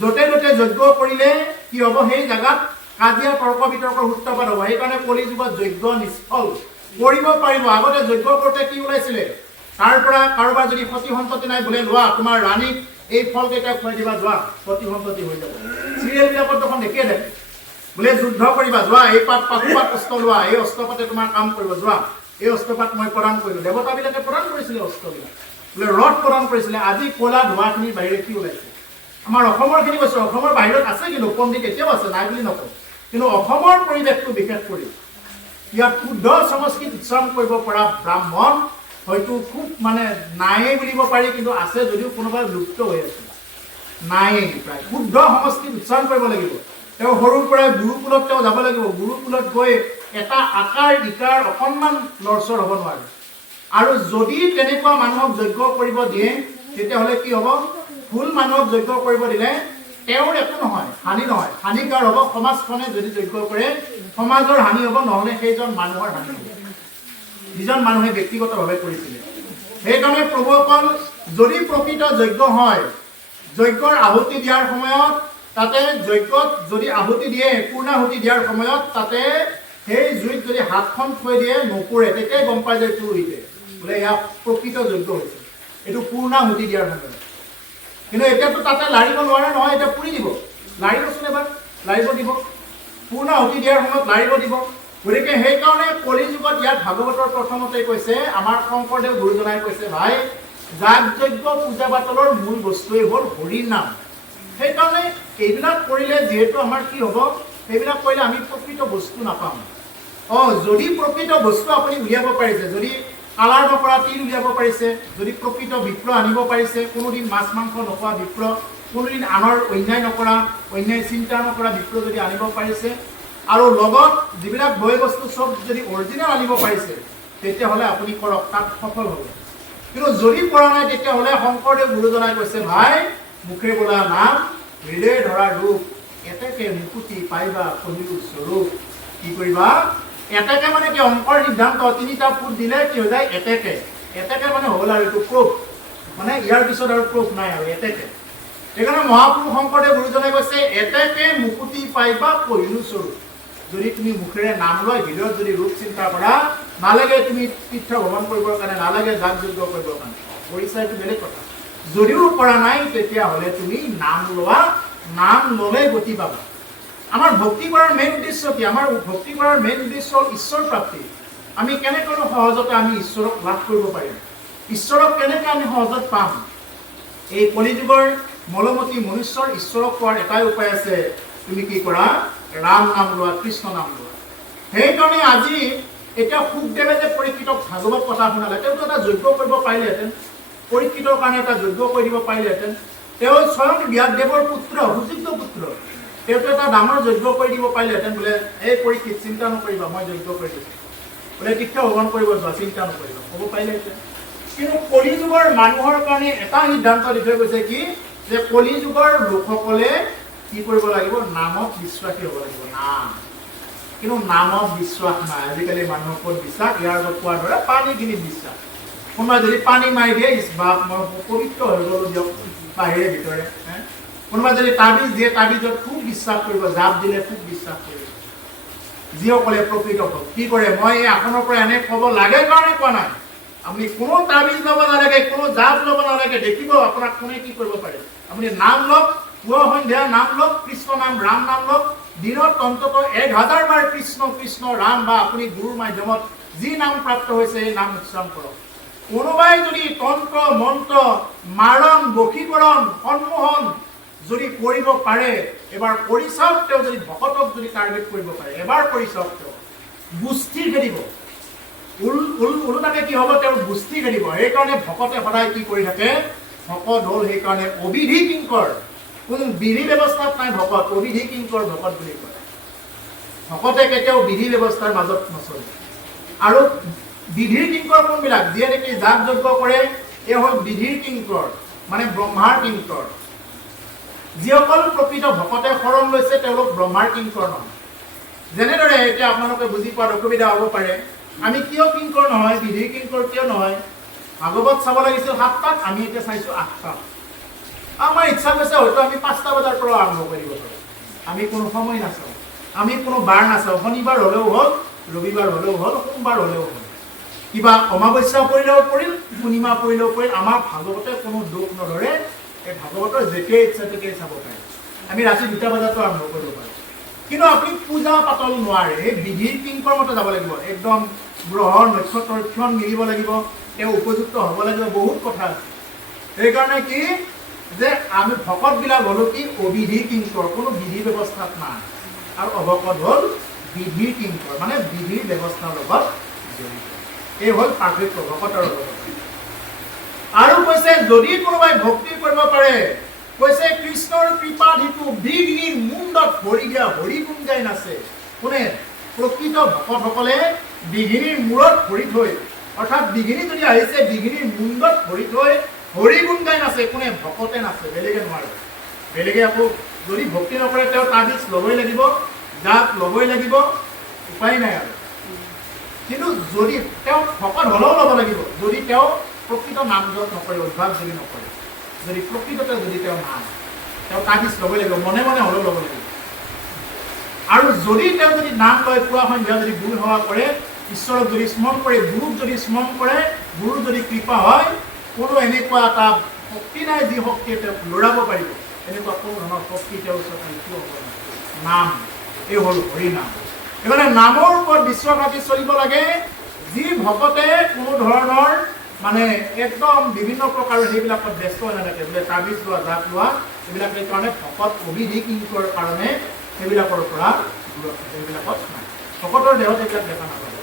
য'তে ত'তে যজ্ঞ কৰিলে কি হ'ব? সেই জাগাত কাজিয়া তৰ্ক বিতৰ্কৰ সূত্ৰপাত হ'ব। সেইকাৰণে কলি যুগত যজ্ঞ নিষ্ফল। কৰিব পাৰিব। আগতে যজ্ঞ কৰোঁতে কি ওলাইছিলে? তাৰ পৰা কাৰোবাৰ যদি সতি সন্ততি নাই, বোলে লোৱা তোমাৰ ৰাণীক এই ফলকেইটা খুৱাই দিবা, যোৱা সতি সন্ততি হৈ যাব। চিৰিয়েলবিলাকত দেখোন দেখিয়ে দেখে, বোলে যুদ্ধ কৰিবা, যোৱা এই পাশুপাত অস্ত্ৰ লোৱা, এই অস্ত্ৰপাতে তোমাৰ কাম কৰিব, যোৱা এই অস্ত্ৰপাত মই প্ৰদান কৰিলোঁ। দেৱতাবিলাকে প্ৰদান কৰিছিলে অস্ত্ৰবিলাক, বোলে ৰথ প্ৰদান কৰিছিলে। আজি ক'লা ধোঁৱাখিনিৰ বাহিৰে কি ওলাইছে? আমাৰ অসমৰখিনি কৈছোঁ, অসমৰ বাহিৰত আছে কিন্তু পণ্ডিত এতিয়াও আছে, নাই বুলি নকওঁ। কিন্তু অসমৰ পৰিৱেশটো বিশেষ কৰি ইয়াত শুদ্ধ সংস্কৃত উচ্চাৰণ কৰিব পৰা ব্ৰাহ্মণ হয়তো খুব মানে নায়েই বুলিব পাৰি, কিন্তু আছে যদিও কোনোবাই লুপ্ত হৈ আছে, নায়েই প্ৰায়। শুদ্ধ সংস্কৃত উচ্চাৰণ কৰিব লাগিব। তেওঁ সৰুৰ পৰাই গুৰুকুলত তেওঁ যাব লাগিব। গুৰুকুলত গৈ এটা আকাৰ ইকাৰ অকণমান লৰচৰ হ'ব নোৱাৰে। আৰু যদি তেনেকুৱা মানুহক যজ্ঞ কৰিব দিয়ে তেতিয়াহ'লে কি হ'ব? ভুল মানুহক যজ্ঞ কৰিব দিলে তেওঁৰ একো নহয়, হানি নহয়, হানিকাৰ হ'ব। সমাজখনে যদি যজ্ঞ কৰে সমাজৰ হানি হ'ব, নহ'লে সেইজন মানুহৰ হানি হ'ব, যিজন মানুহে ব্যক্তিগতভাৱে কৰিছিলে। সেইকাৰণে প্ৰভুসকল যদি প্ৰকৃত যজ্ঞ হয়, যজ্ঞৰ আহুতি দিয়াৰ সময়ত তাতে যজ্ঞত যদি আহুতি দিয়ে, পূৰ্ণাহুতি দিয়াৰ সময়ত তাতে সেই জুইত যদি হাতখন থৈ দিয়ে নপৰে, তেতিয়াই গম পাই যায় পুৰোহিতে বোলে ইয়াক প্ৰকৃত যজ্ঞ হৈছে। এইটো পূৰ্ণাহুতি দিয়াৰ সময়ত। কিন্তু এতিয়াতো তাতে লাৰিব নোৱাৰে নহয়, এতিয়া পুৰি দিব। লাৰিবচোন এবাৰ, লাৰিব দিব। পূৰ্ণাহুতি দিয়াৰ সময়ত লাৰিব দিব। গতিকে সেইকাৰণে কলি যুগত ইয়াত ভাগৱতৰ প্ৰথমতে কৈছে, আমাৰ শংকৰদেৱ গুৰুজনাই কৈছে, ভাই যাগ যজ্ঞ পূজা পাতলৰ মূল বস্তুৱেই হ'ল হৰি নাম। সেইকাৰণে এইবিলাক কৰিলে যিহেতু আমাৰ কি হ'ব, সেইবিলাক কৰিলে আমি প্ৰকৃত বস্তু নাপাম। যদি প্ৰকৃত বস্তু আপুনি উলিয়াব পাৰিছে, যদি কালাৰ নকৰা তিল উলিয়াব পাৰিছে, যদি প্ৰকৃত বিপ্ৰ আনিব পাৰিছে, কোনোদিন মাছ মাংস নোখোৱা বিপ্ৰ, কোনোদিন আনৰ অন্যায় নকৰা, অন্যায় চিন্তা নকৰা বিপ্ৰ যদি আনিব পাৰিছে, আৰু লগত যিবিলাক বয় বস্তু চব যদি অৰিজিনেল আনিব পাৰিছে, তেতিয়াহ'লে আপুনি কৰক, তাত সফল হ'ব। কিন্তু যদি পৰা নাই তেতিয়াহ'লে শংকৰদেৱ গুৰুজনাই কৈছে, ভাই মুখে বোলা নাম, হৃদয় ধৰা ৰূপ, এতেকে মুকুতি পাইবা কহিলো স্বৰূপ। কি কৰিবা? এতেকে মানে কি? অংকৰ সিদ্ধান্ত, 3টা ফুট দিলে কি হৈ যায়? এতেকে। এতেকে মানে হ'ল আৰু এইটো প্ৰুফ, মানে ইয়াৰ পিছত আৰু প্ৰুফ নাই আৰু এতেকে সেইকাৰণে মহাপুৰুষ শংকৰদেৱ গুৰুজনে কৈছে এতেকে মুকুতি পাইবা পহিলো স্বৰূপ যদি তুমি মুখেৰে নাম লয় হৃদয়ত যদি ৰূপ চিন্তা কৰা নালাগে তুমি তীৰ্থ ভ্ৰমণ কৰিবৰ কাৰণে নালাগে যাগ যজ্ঞ কৰিবৰ কাৰণে কৰিছা এইটো বেলেগ কথা যদিও কৰা নাই তেতিয়াহ'লে তুমি নাম লোৱা নাম ল'লে গতি পাবা আমাৰ ভক্তি কৰাৰ মেইন উদ্দেশ্য কি আমাৰ ভক্তি কৰাৰ মেইন উদ্দেশ্য হ'ল ঈশ্বৰ প্ৰাপ্তি আমি কেনেকৈ সহজতে আমি ঈশ্বৰক লাভ কৰিব পাৰিম ঈশ্বৰক কেনেকৈ আমি সহজত পাম এই কলিযুগৰ মলমতি মনুষ্যৰ ঈশ্বৰক পোৱাৰ এটাই উপায় আছে তুমি কি কৰা ৰাম নাম লোৱা কৃষ্ণ নাম লোৱা সেইকাৰণে আজি এতিয়া শুকদেৱে যে পৰীক্ষিতক ভাগৱত কথা শুনালে তেওঁতো এটা যজ্ঞ কৰিব পাৰিলেহেঁতেন পৰীক্ষিতৰ কাৰণে এটা যজ্ঞ কৰি দিব পাৰিলেহেঁতেন তেওঁ স্বয়ং ব্যাসদেৱৰ পুত্ৰ সুযোগ্য পুত্ৰ তেওঁতো এটা ডাঙৰ যজ্ঞ কৰি দিব পাৰিলেহেঁতেন বোলে এই পৰীক্ষিত চিন্তা নকৰিবা মই যজ্ঞ কৰি দিছোঁ বোলে তীৰ্থ ভ্ৰমণ কৰিব যোৱা চিন্তা নকৰিবা ক'ব পাৰিলেহেঁতেন কিন্তু কলিযুগৰ মানুহৰ কাৰণে এটা সিদ্ধান্ত দি থৈ গৈছে কি যে কলিযুগৰ লোকসকলে কি কৰিব লাগিব নামত বিশ্বাসী হ'ব লাগিব নাম কিন্তু নামত বিশ্বাস নাই আজিকালি মানুহৰ ওপৰত বিশ্বাস ইয়াৰ আগত কোৱাৰ দৰে পানীখিনিত বিশ্বাস কোনোবাই যদি পানী মাৰি দিয়ে বা মই পবিত্ৰ হৈ গ'লো দিয়ক বাহিৰে ভিতৰে কোনোবাই যদি তাবিজ দিয়ে তাবিজত খুব বিশ্বাস কৰিব জাপ দিলে খুব বিশ্বাস কৰিব যিসকলে প্ৰকৃত কি কৰে মই এই আসনৰ পৰা এনে ক'ব লাগে কাৰণে কোৱা নাই আপুনি কোনো তাবিজ ল'ব নালাগে কোনো জাপ ল'ব নালাগে দেখিব আপোনাক কোনে কি কৰিব পাৰে আপুনি নাম লওক পুৱা সন্ধ্যা নাম লওক কৃষ্ণ নাম ৰাম নাম লওক দিনত অন্তত 1000 বাৰ কৃষ্ণ কৃষ্ণ ৰাম বা আপুনি গুৰুৰ মাধ্যমত যি নাম প্ৰাপ্ত হৈছে এই নাম উচ্চাৰণ কৰক কোনোবাই যদি তন্ত্ৰ মন্ত্ৰ মাৰণ বশীকৰণ সন্মোহন যদি কৰিব পাৰে এবাৰ কৰি চাওক তেওঁ যদি ভকতক যদি টাৰ্গেট কৰিব পাৰে এবাৰ কৰি চাওক তেওঁ বুষ্টি খেলিব ওলোটাকে কি হ'ব তেওঁৰ বুষ্টি খেলিব সেইকাৰণে ভকতে সদায় কি কৰি থাকে ভকত হ'ল সেইকাৰণে অবিধি কিংকৰ কোনো বিধি ব্যৱস্থাত নাই ভকত অবিধি কিংকৰ ভকত বুলি কয় ভকতে কেতিয়াও বিধি ব্যৱস্থাৰ মাজত নচলে আৰু বিধিৰ কিংকৰ কোনবিলাক যিয়ে নেকি যাগ যজ্ঞ কৰে এই হ'ল বিধিৰ কিংকৰ মানে ব্ৰহ্মাৰ কিংকৰ যিসকল প্ৰকৃত ভকতে শৰণ লৈছে তেওঁলোক ব্ৰহ্মাৰ কিংকৰ নহয় যেনেদৰে এতিয়া আপোনালোকে বুজি পোৱাত অসুবিধা হ'ব পাৰে আমি কিয় কিংকৰ নহয় বিধিৰ কিংকৰ কিয় নহয় ভাগৱত চাব লাগিছিল 7টাত আমি এতিয়া চাইছোঁ 8টাত আমাৰ ইচ্ছা গৈছে হয়তো আমি 5টা বজাৰ পৰা আৰম্ভ কৰিব পাৰোঁ আমি কোনো সময় নাচাওঁ আমি কোনো বাৰ নাচাওঁ শনিবাৰ হ'লেও হ'ল ৰবিবাৰ হ'লেও হ'ল সোমবাৰ হ'লেও হ'ল কিবা অমাৱস্যা পৰিলেও পৰিল পূৰ্ণিমা পৰিলেও পৰিল আমাৰ ভাগৱতে কোনো দুখ নধৰে এই ভাগৱতৰ যেতিয়াই ইচ্ছা তেতিয়াই চাব পাৰে আমি ৰাতি 2টা বজাতো আৰম্ভ কৰিব পাৰোঁ কিন্তু আপুনি পূজা পাতল নোৱাৰে এই বিধিৰ কিংকৰ মতে যাব লাগিব একদম গ্ৰহ নক্ষত্ৰৰ ক্ষণ মিলিব লাগিব তেওঁ উপযুক্ত হ'ব লাগিব বহুত কথা আছে সেইকাৰণে কি যে আমি ভকতবিলাক হ'লো কি অবিধি কিংকৰ কোনো বিধি ব্যৱস্থাত নাই আৰু অভকত হ'ল বিধিৰ কিংকৰ মানে বিধিৰ ব্যৱস্থাৰ লগত জড়িত এই হ'ল পাৰ্থক্য ভকত আৰু অভকত আৰু কৈছে যদি কোনোবাই ভক্তি কৰিব পাৰে কৈছে কৃষ্ণৰ কৃপা ধিতু বিঘ্নিৰ মুণ্ডত ভৰি দিয়া হৰি গুণ গাই নাচে কোনে প্ৰকৃত ভকতসকলে বিঘিনীৰ মূৰত ভৰি থৈ অৰ্থাৎ বিঘিনী যদি আহিছে বিঘিনীৰ মুণ্ডত ভৰি থৈ হৰি গুণ গাই নাচে কোনে ভকতে নাচে বেলেগে নোৱাৰে বেলেগে আকৌ যদি ভক্তি নকৰে তেওঁ তাবিজ ল'বই লাগিব জাপ ল'বই লাগিব উপায় নাই আৰু কিন্তু যদি তেওঁ ভকত হ'লেও ল'ব লাগিব যদি তেওঁ প্ৰকৃত নাম জপ নকৰে অভ্যাস যদি নকৰে যদি প্ৰকৃততে যদি তেওঁ নাম তেওঁ তাবিজ ল'বই লাগিব মনে মনে হ'লেও ল'ব লাগিব আৰু যদি তেওঁ যদি নাম লয় পুৱা সন্ধ্যা যদি গুণ সেৱা কৰে ঈশ্বৰক যদি স্মৰণ কৰে গুৰুক যদি স্মৰণ কৰে গুৰুৰ যদি কৃপা হয় কোনো এনেকুৱা এটা শক্তি নাই যি শক্তিয়ে তেওঁক লৰাব পাৰিব এনেকুৱা কোনো ধৰণৰ শক্তি তেওঁৰ ওচৰত কিয় হ'ব নাম এই হ'ল হৰি নাম সেইকাৰণে নামৰ ওপৰত বিশ্বাস ৰাখি চলিব লাগে যি ভকতে কোনো ধৰণৰ মানে একদম বিভিন্ন প্ৰকাৰৰ সেইবিলাকত ব্যস্ত হৈ নাথাকে বোলে তাবিজ লোৱা জাপ লোৱা এইবিলাক সেইকাৰণে ভকত অবিধি কিংকৰ কাৰণে সেইবিলাকৰ পৰা দূৰত সেইবিলাকত নাই ভকতৰ দেহত এইবিলাক দেখা নাপায়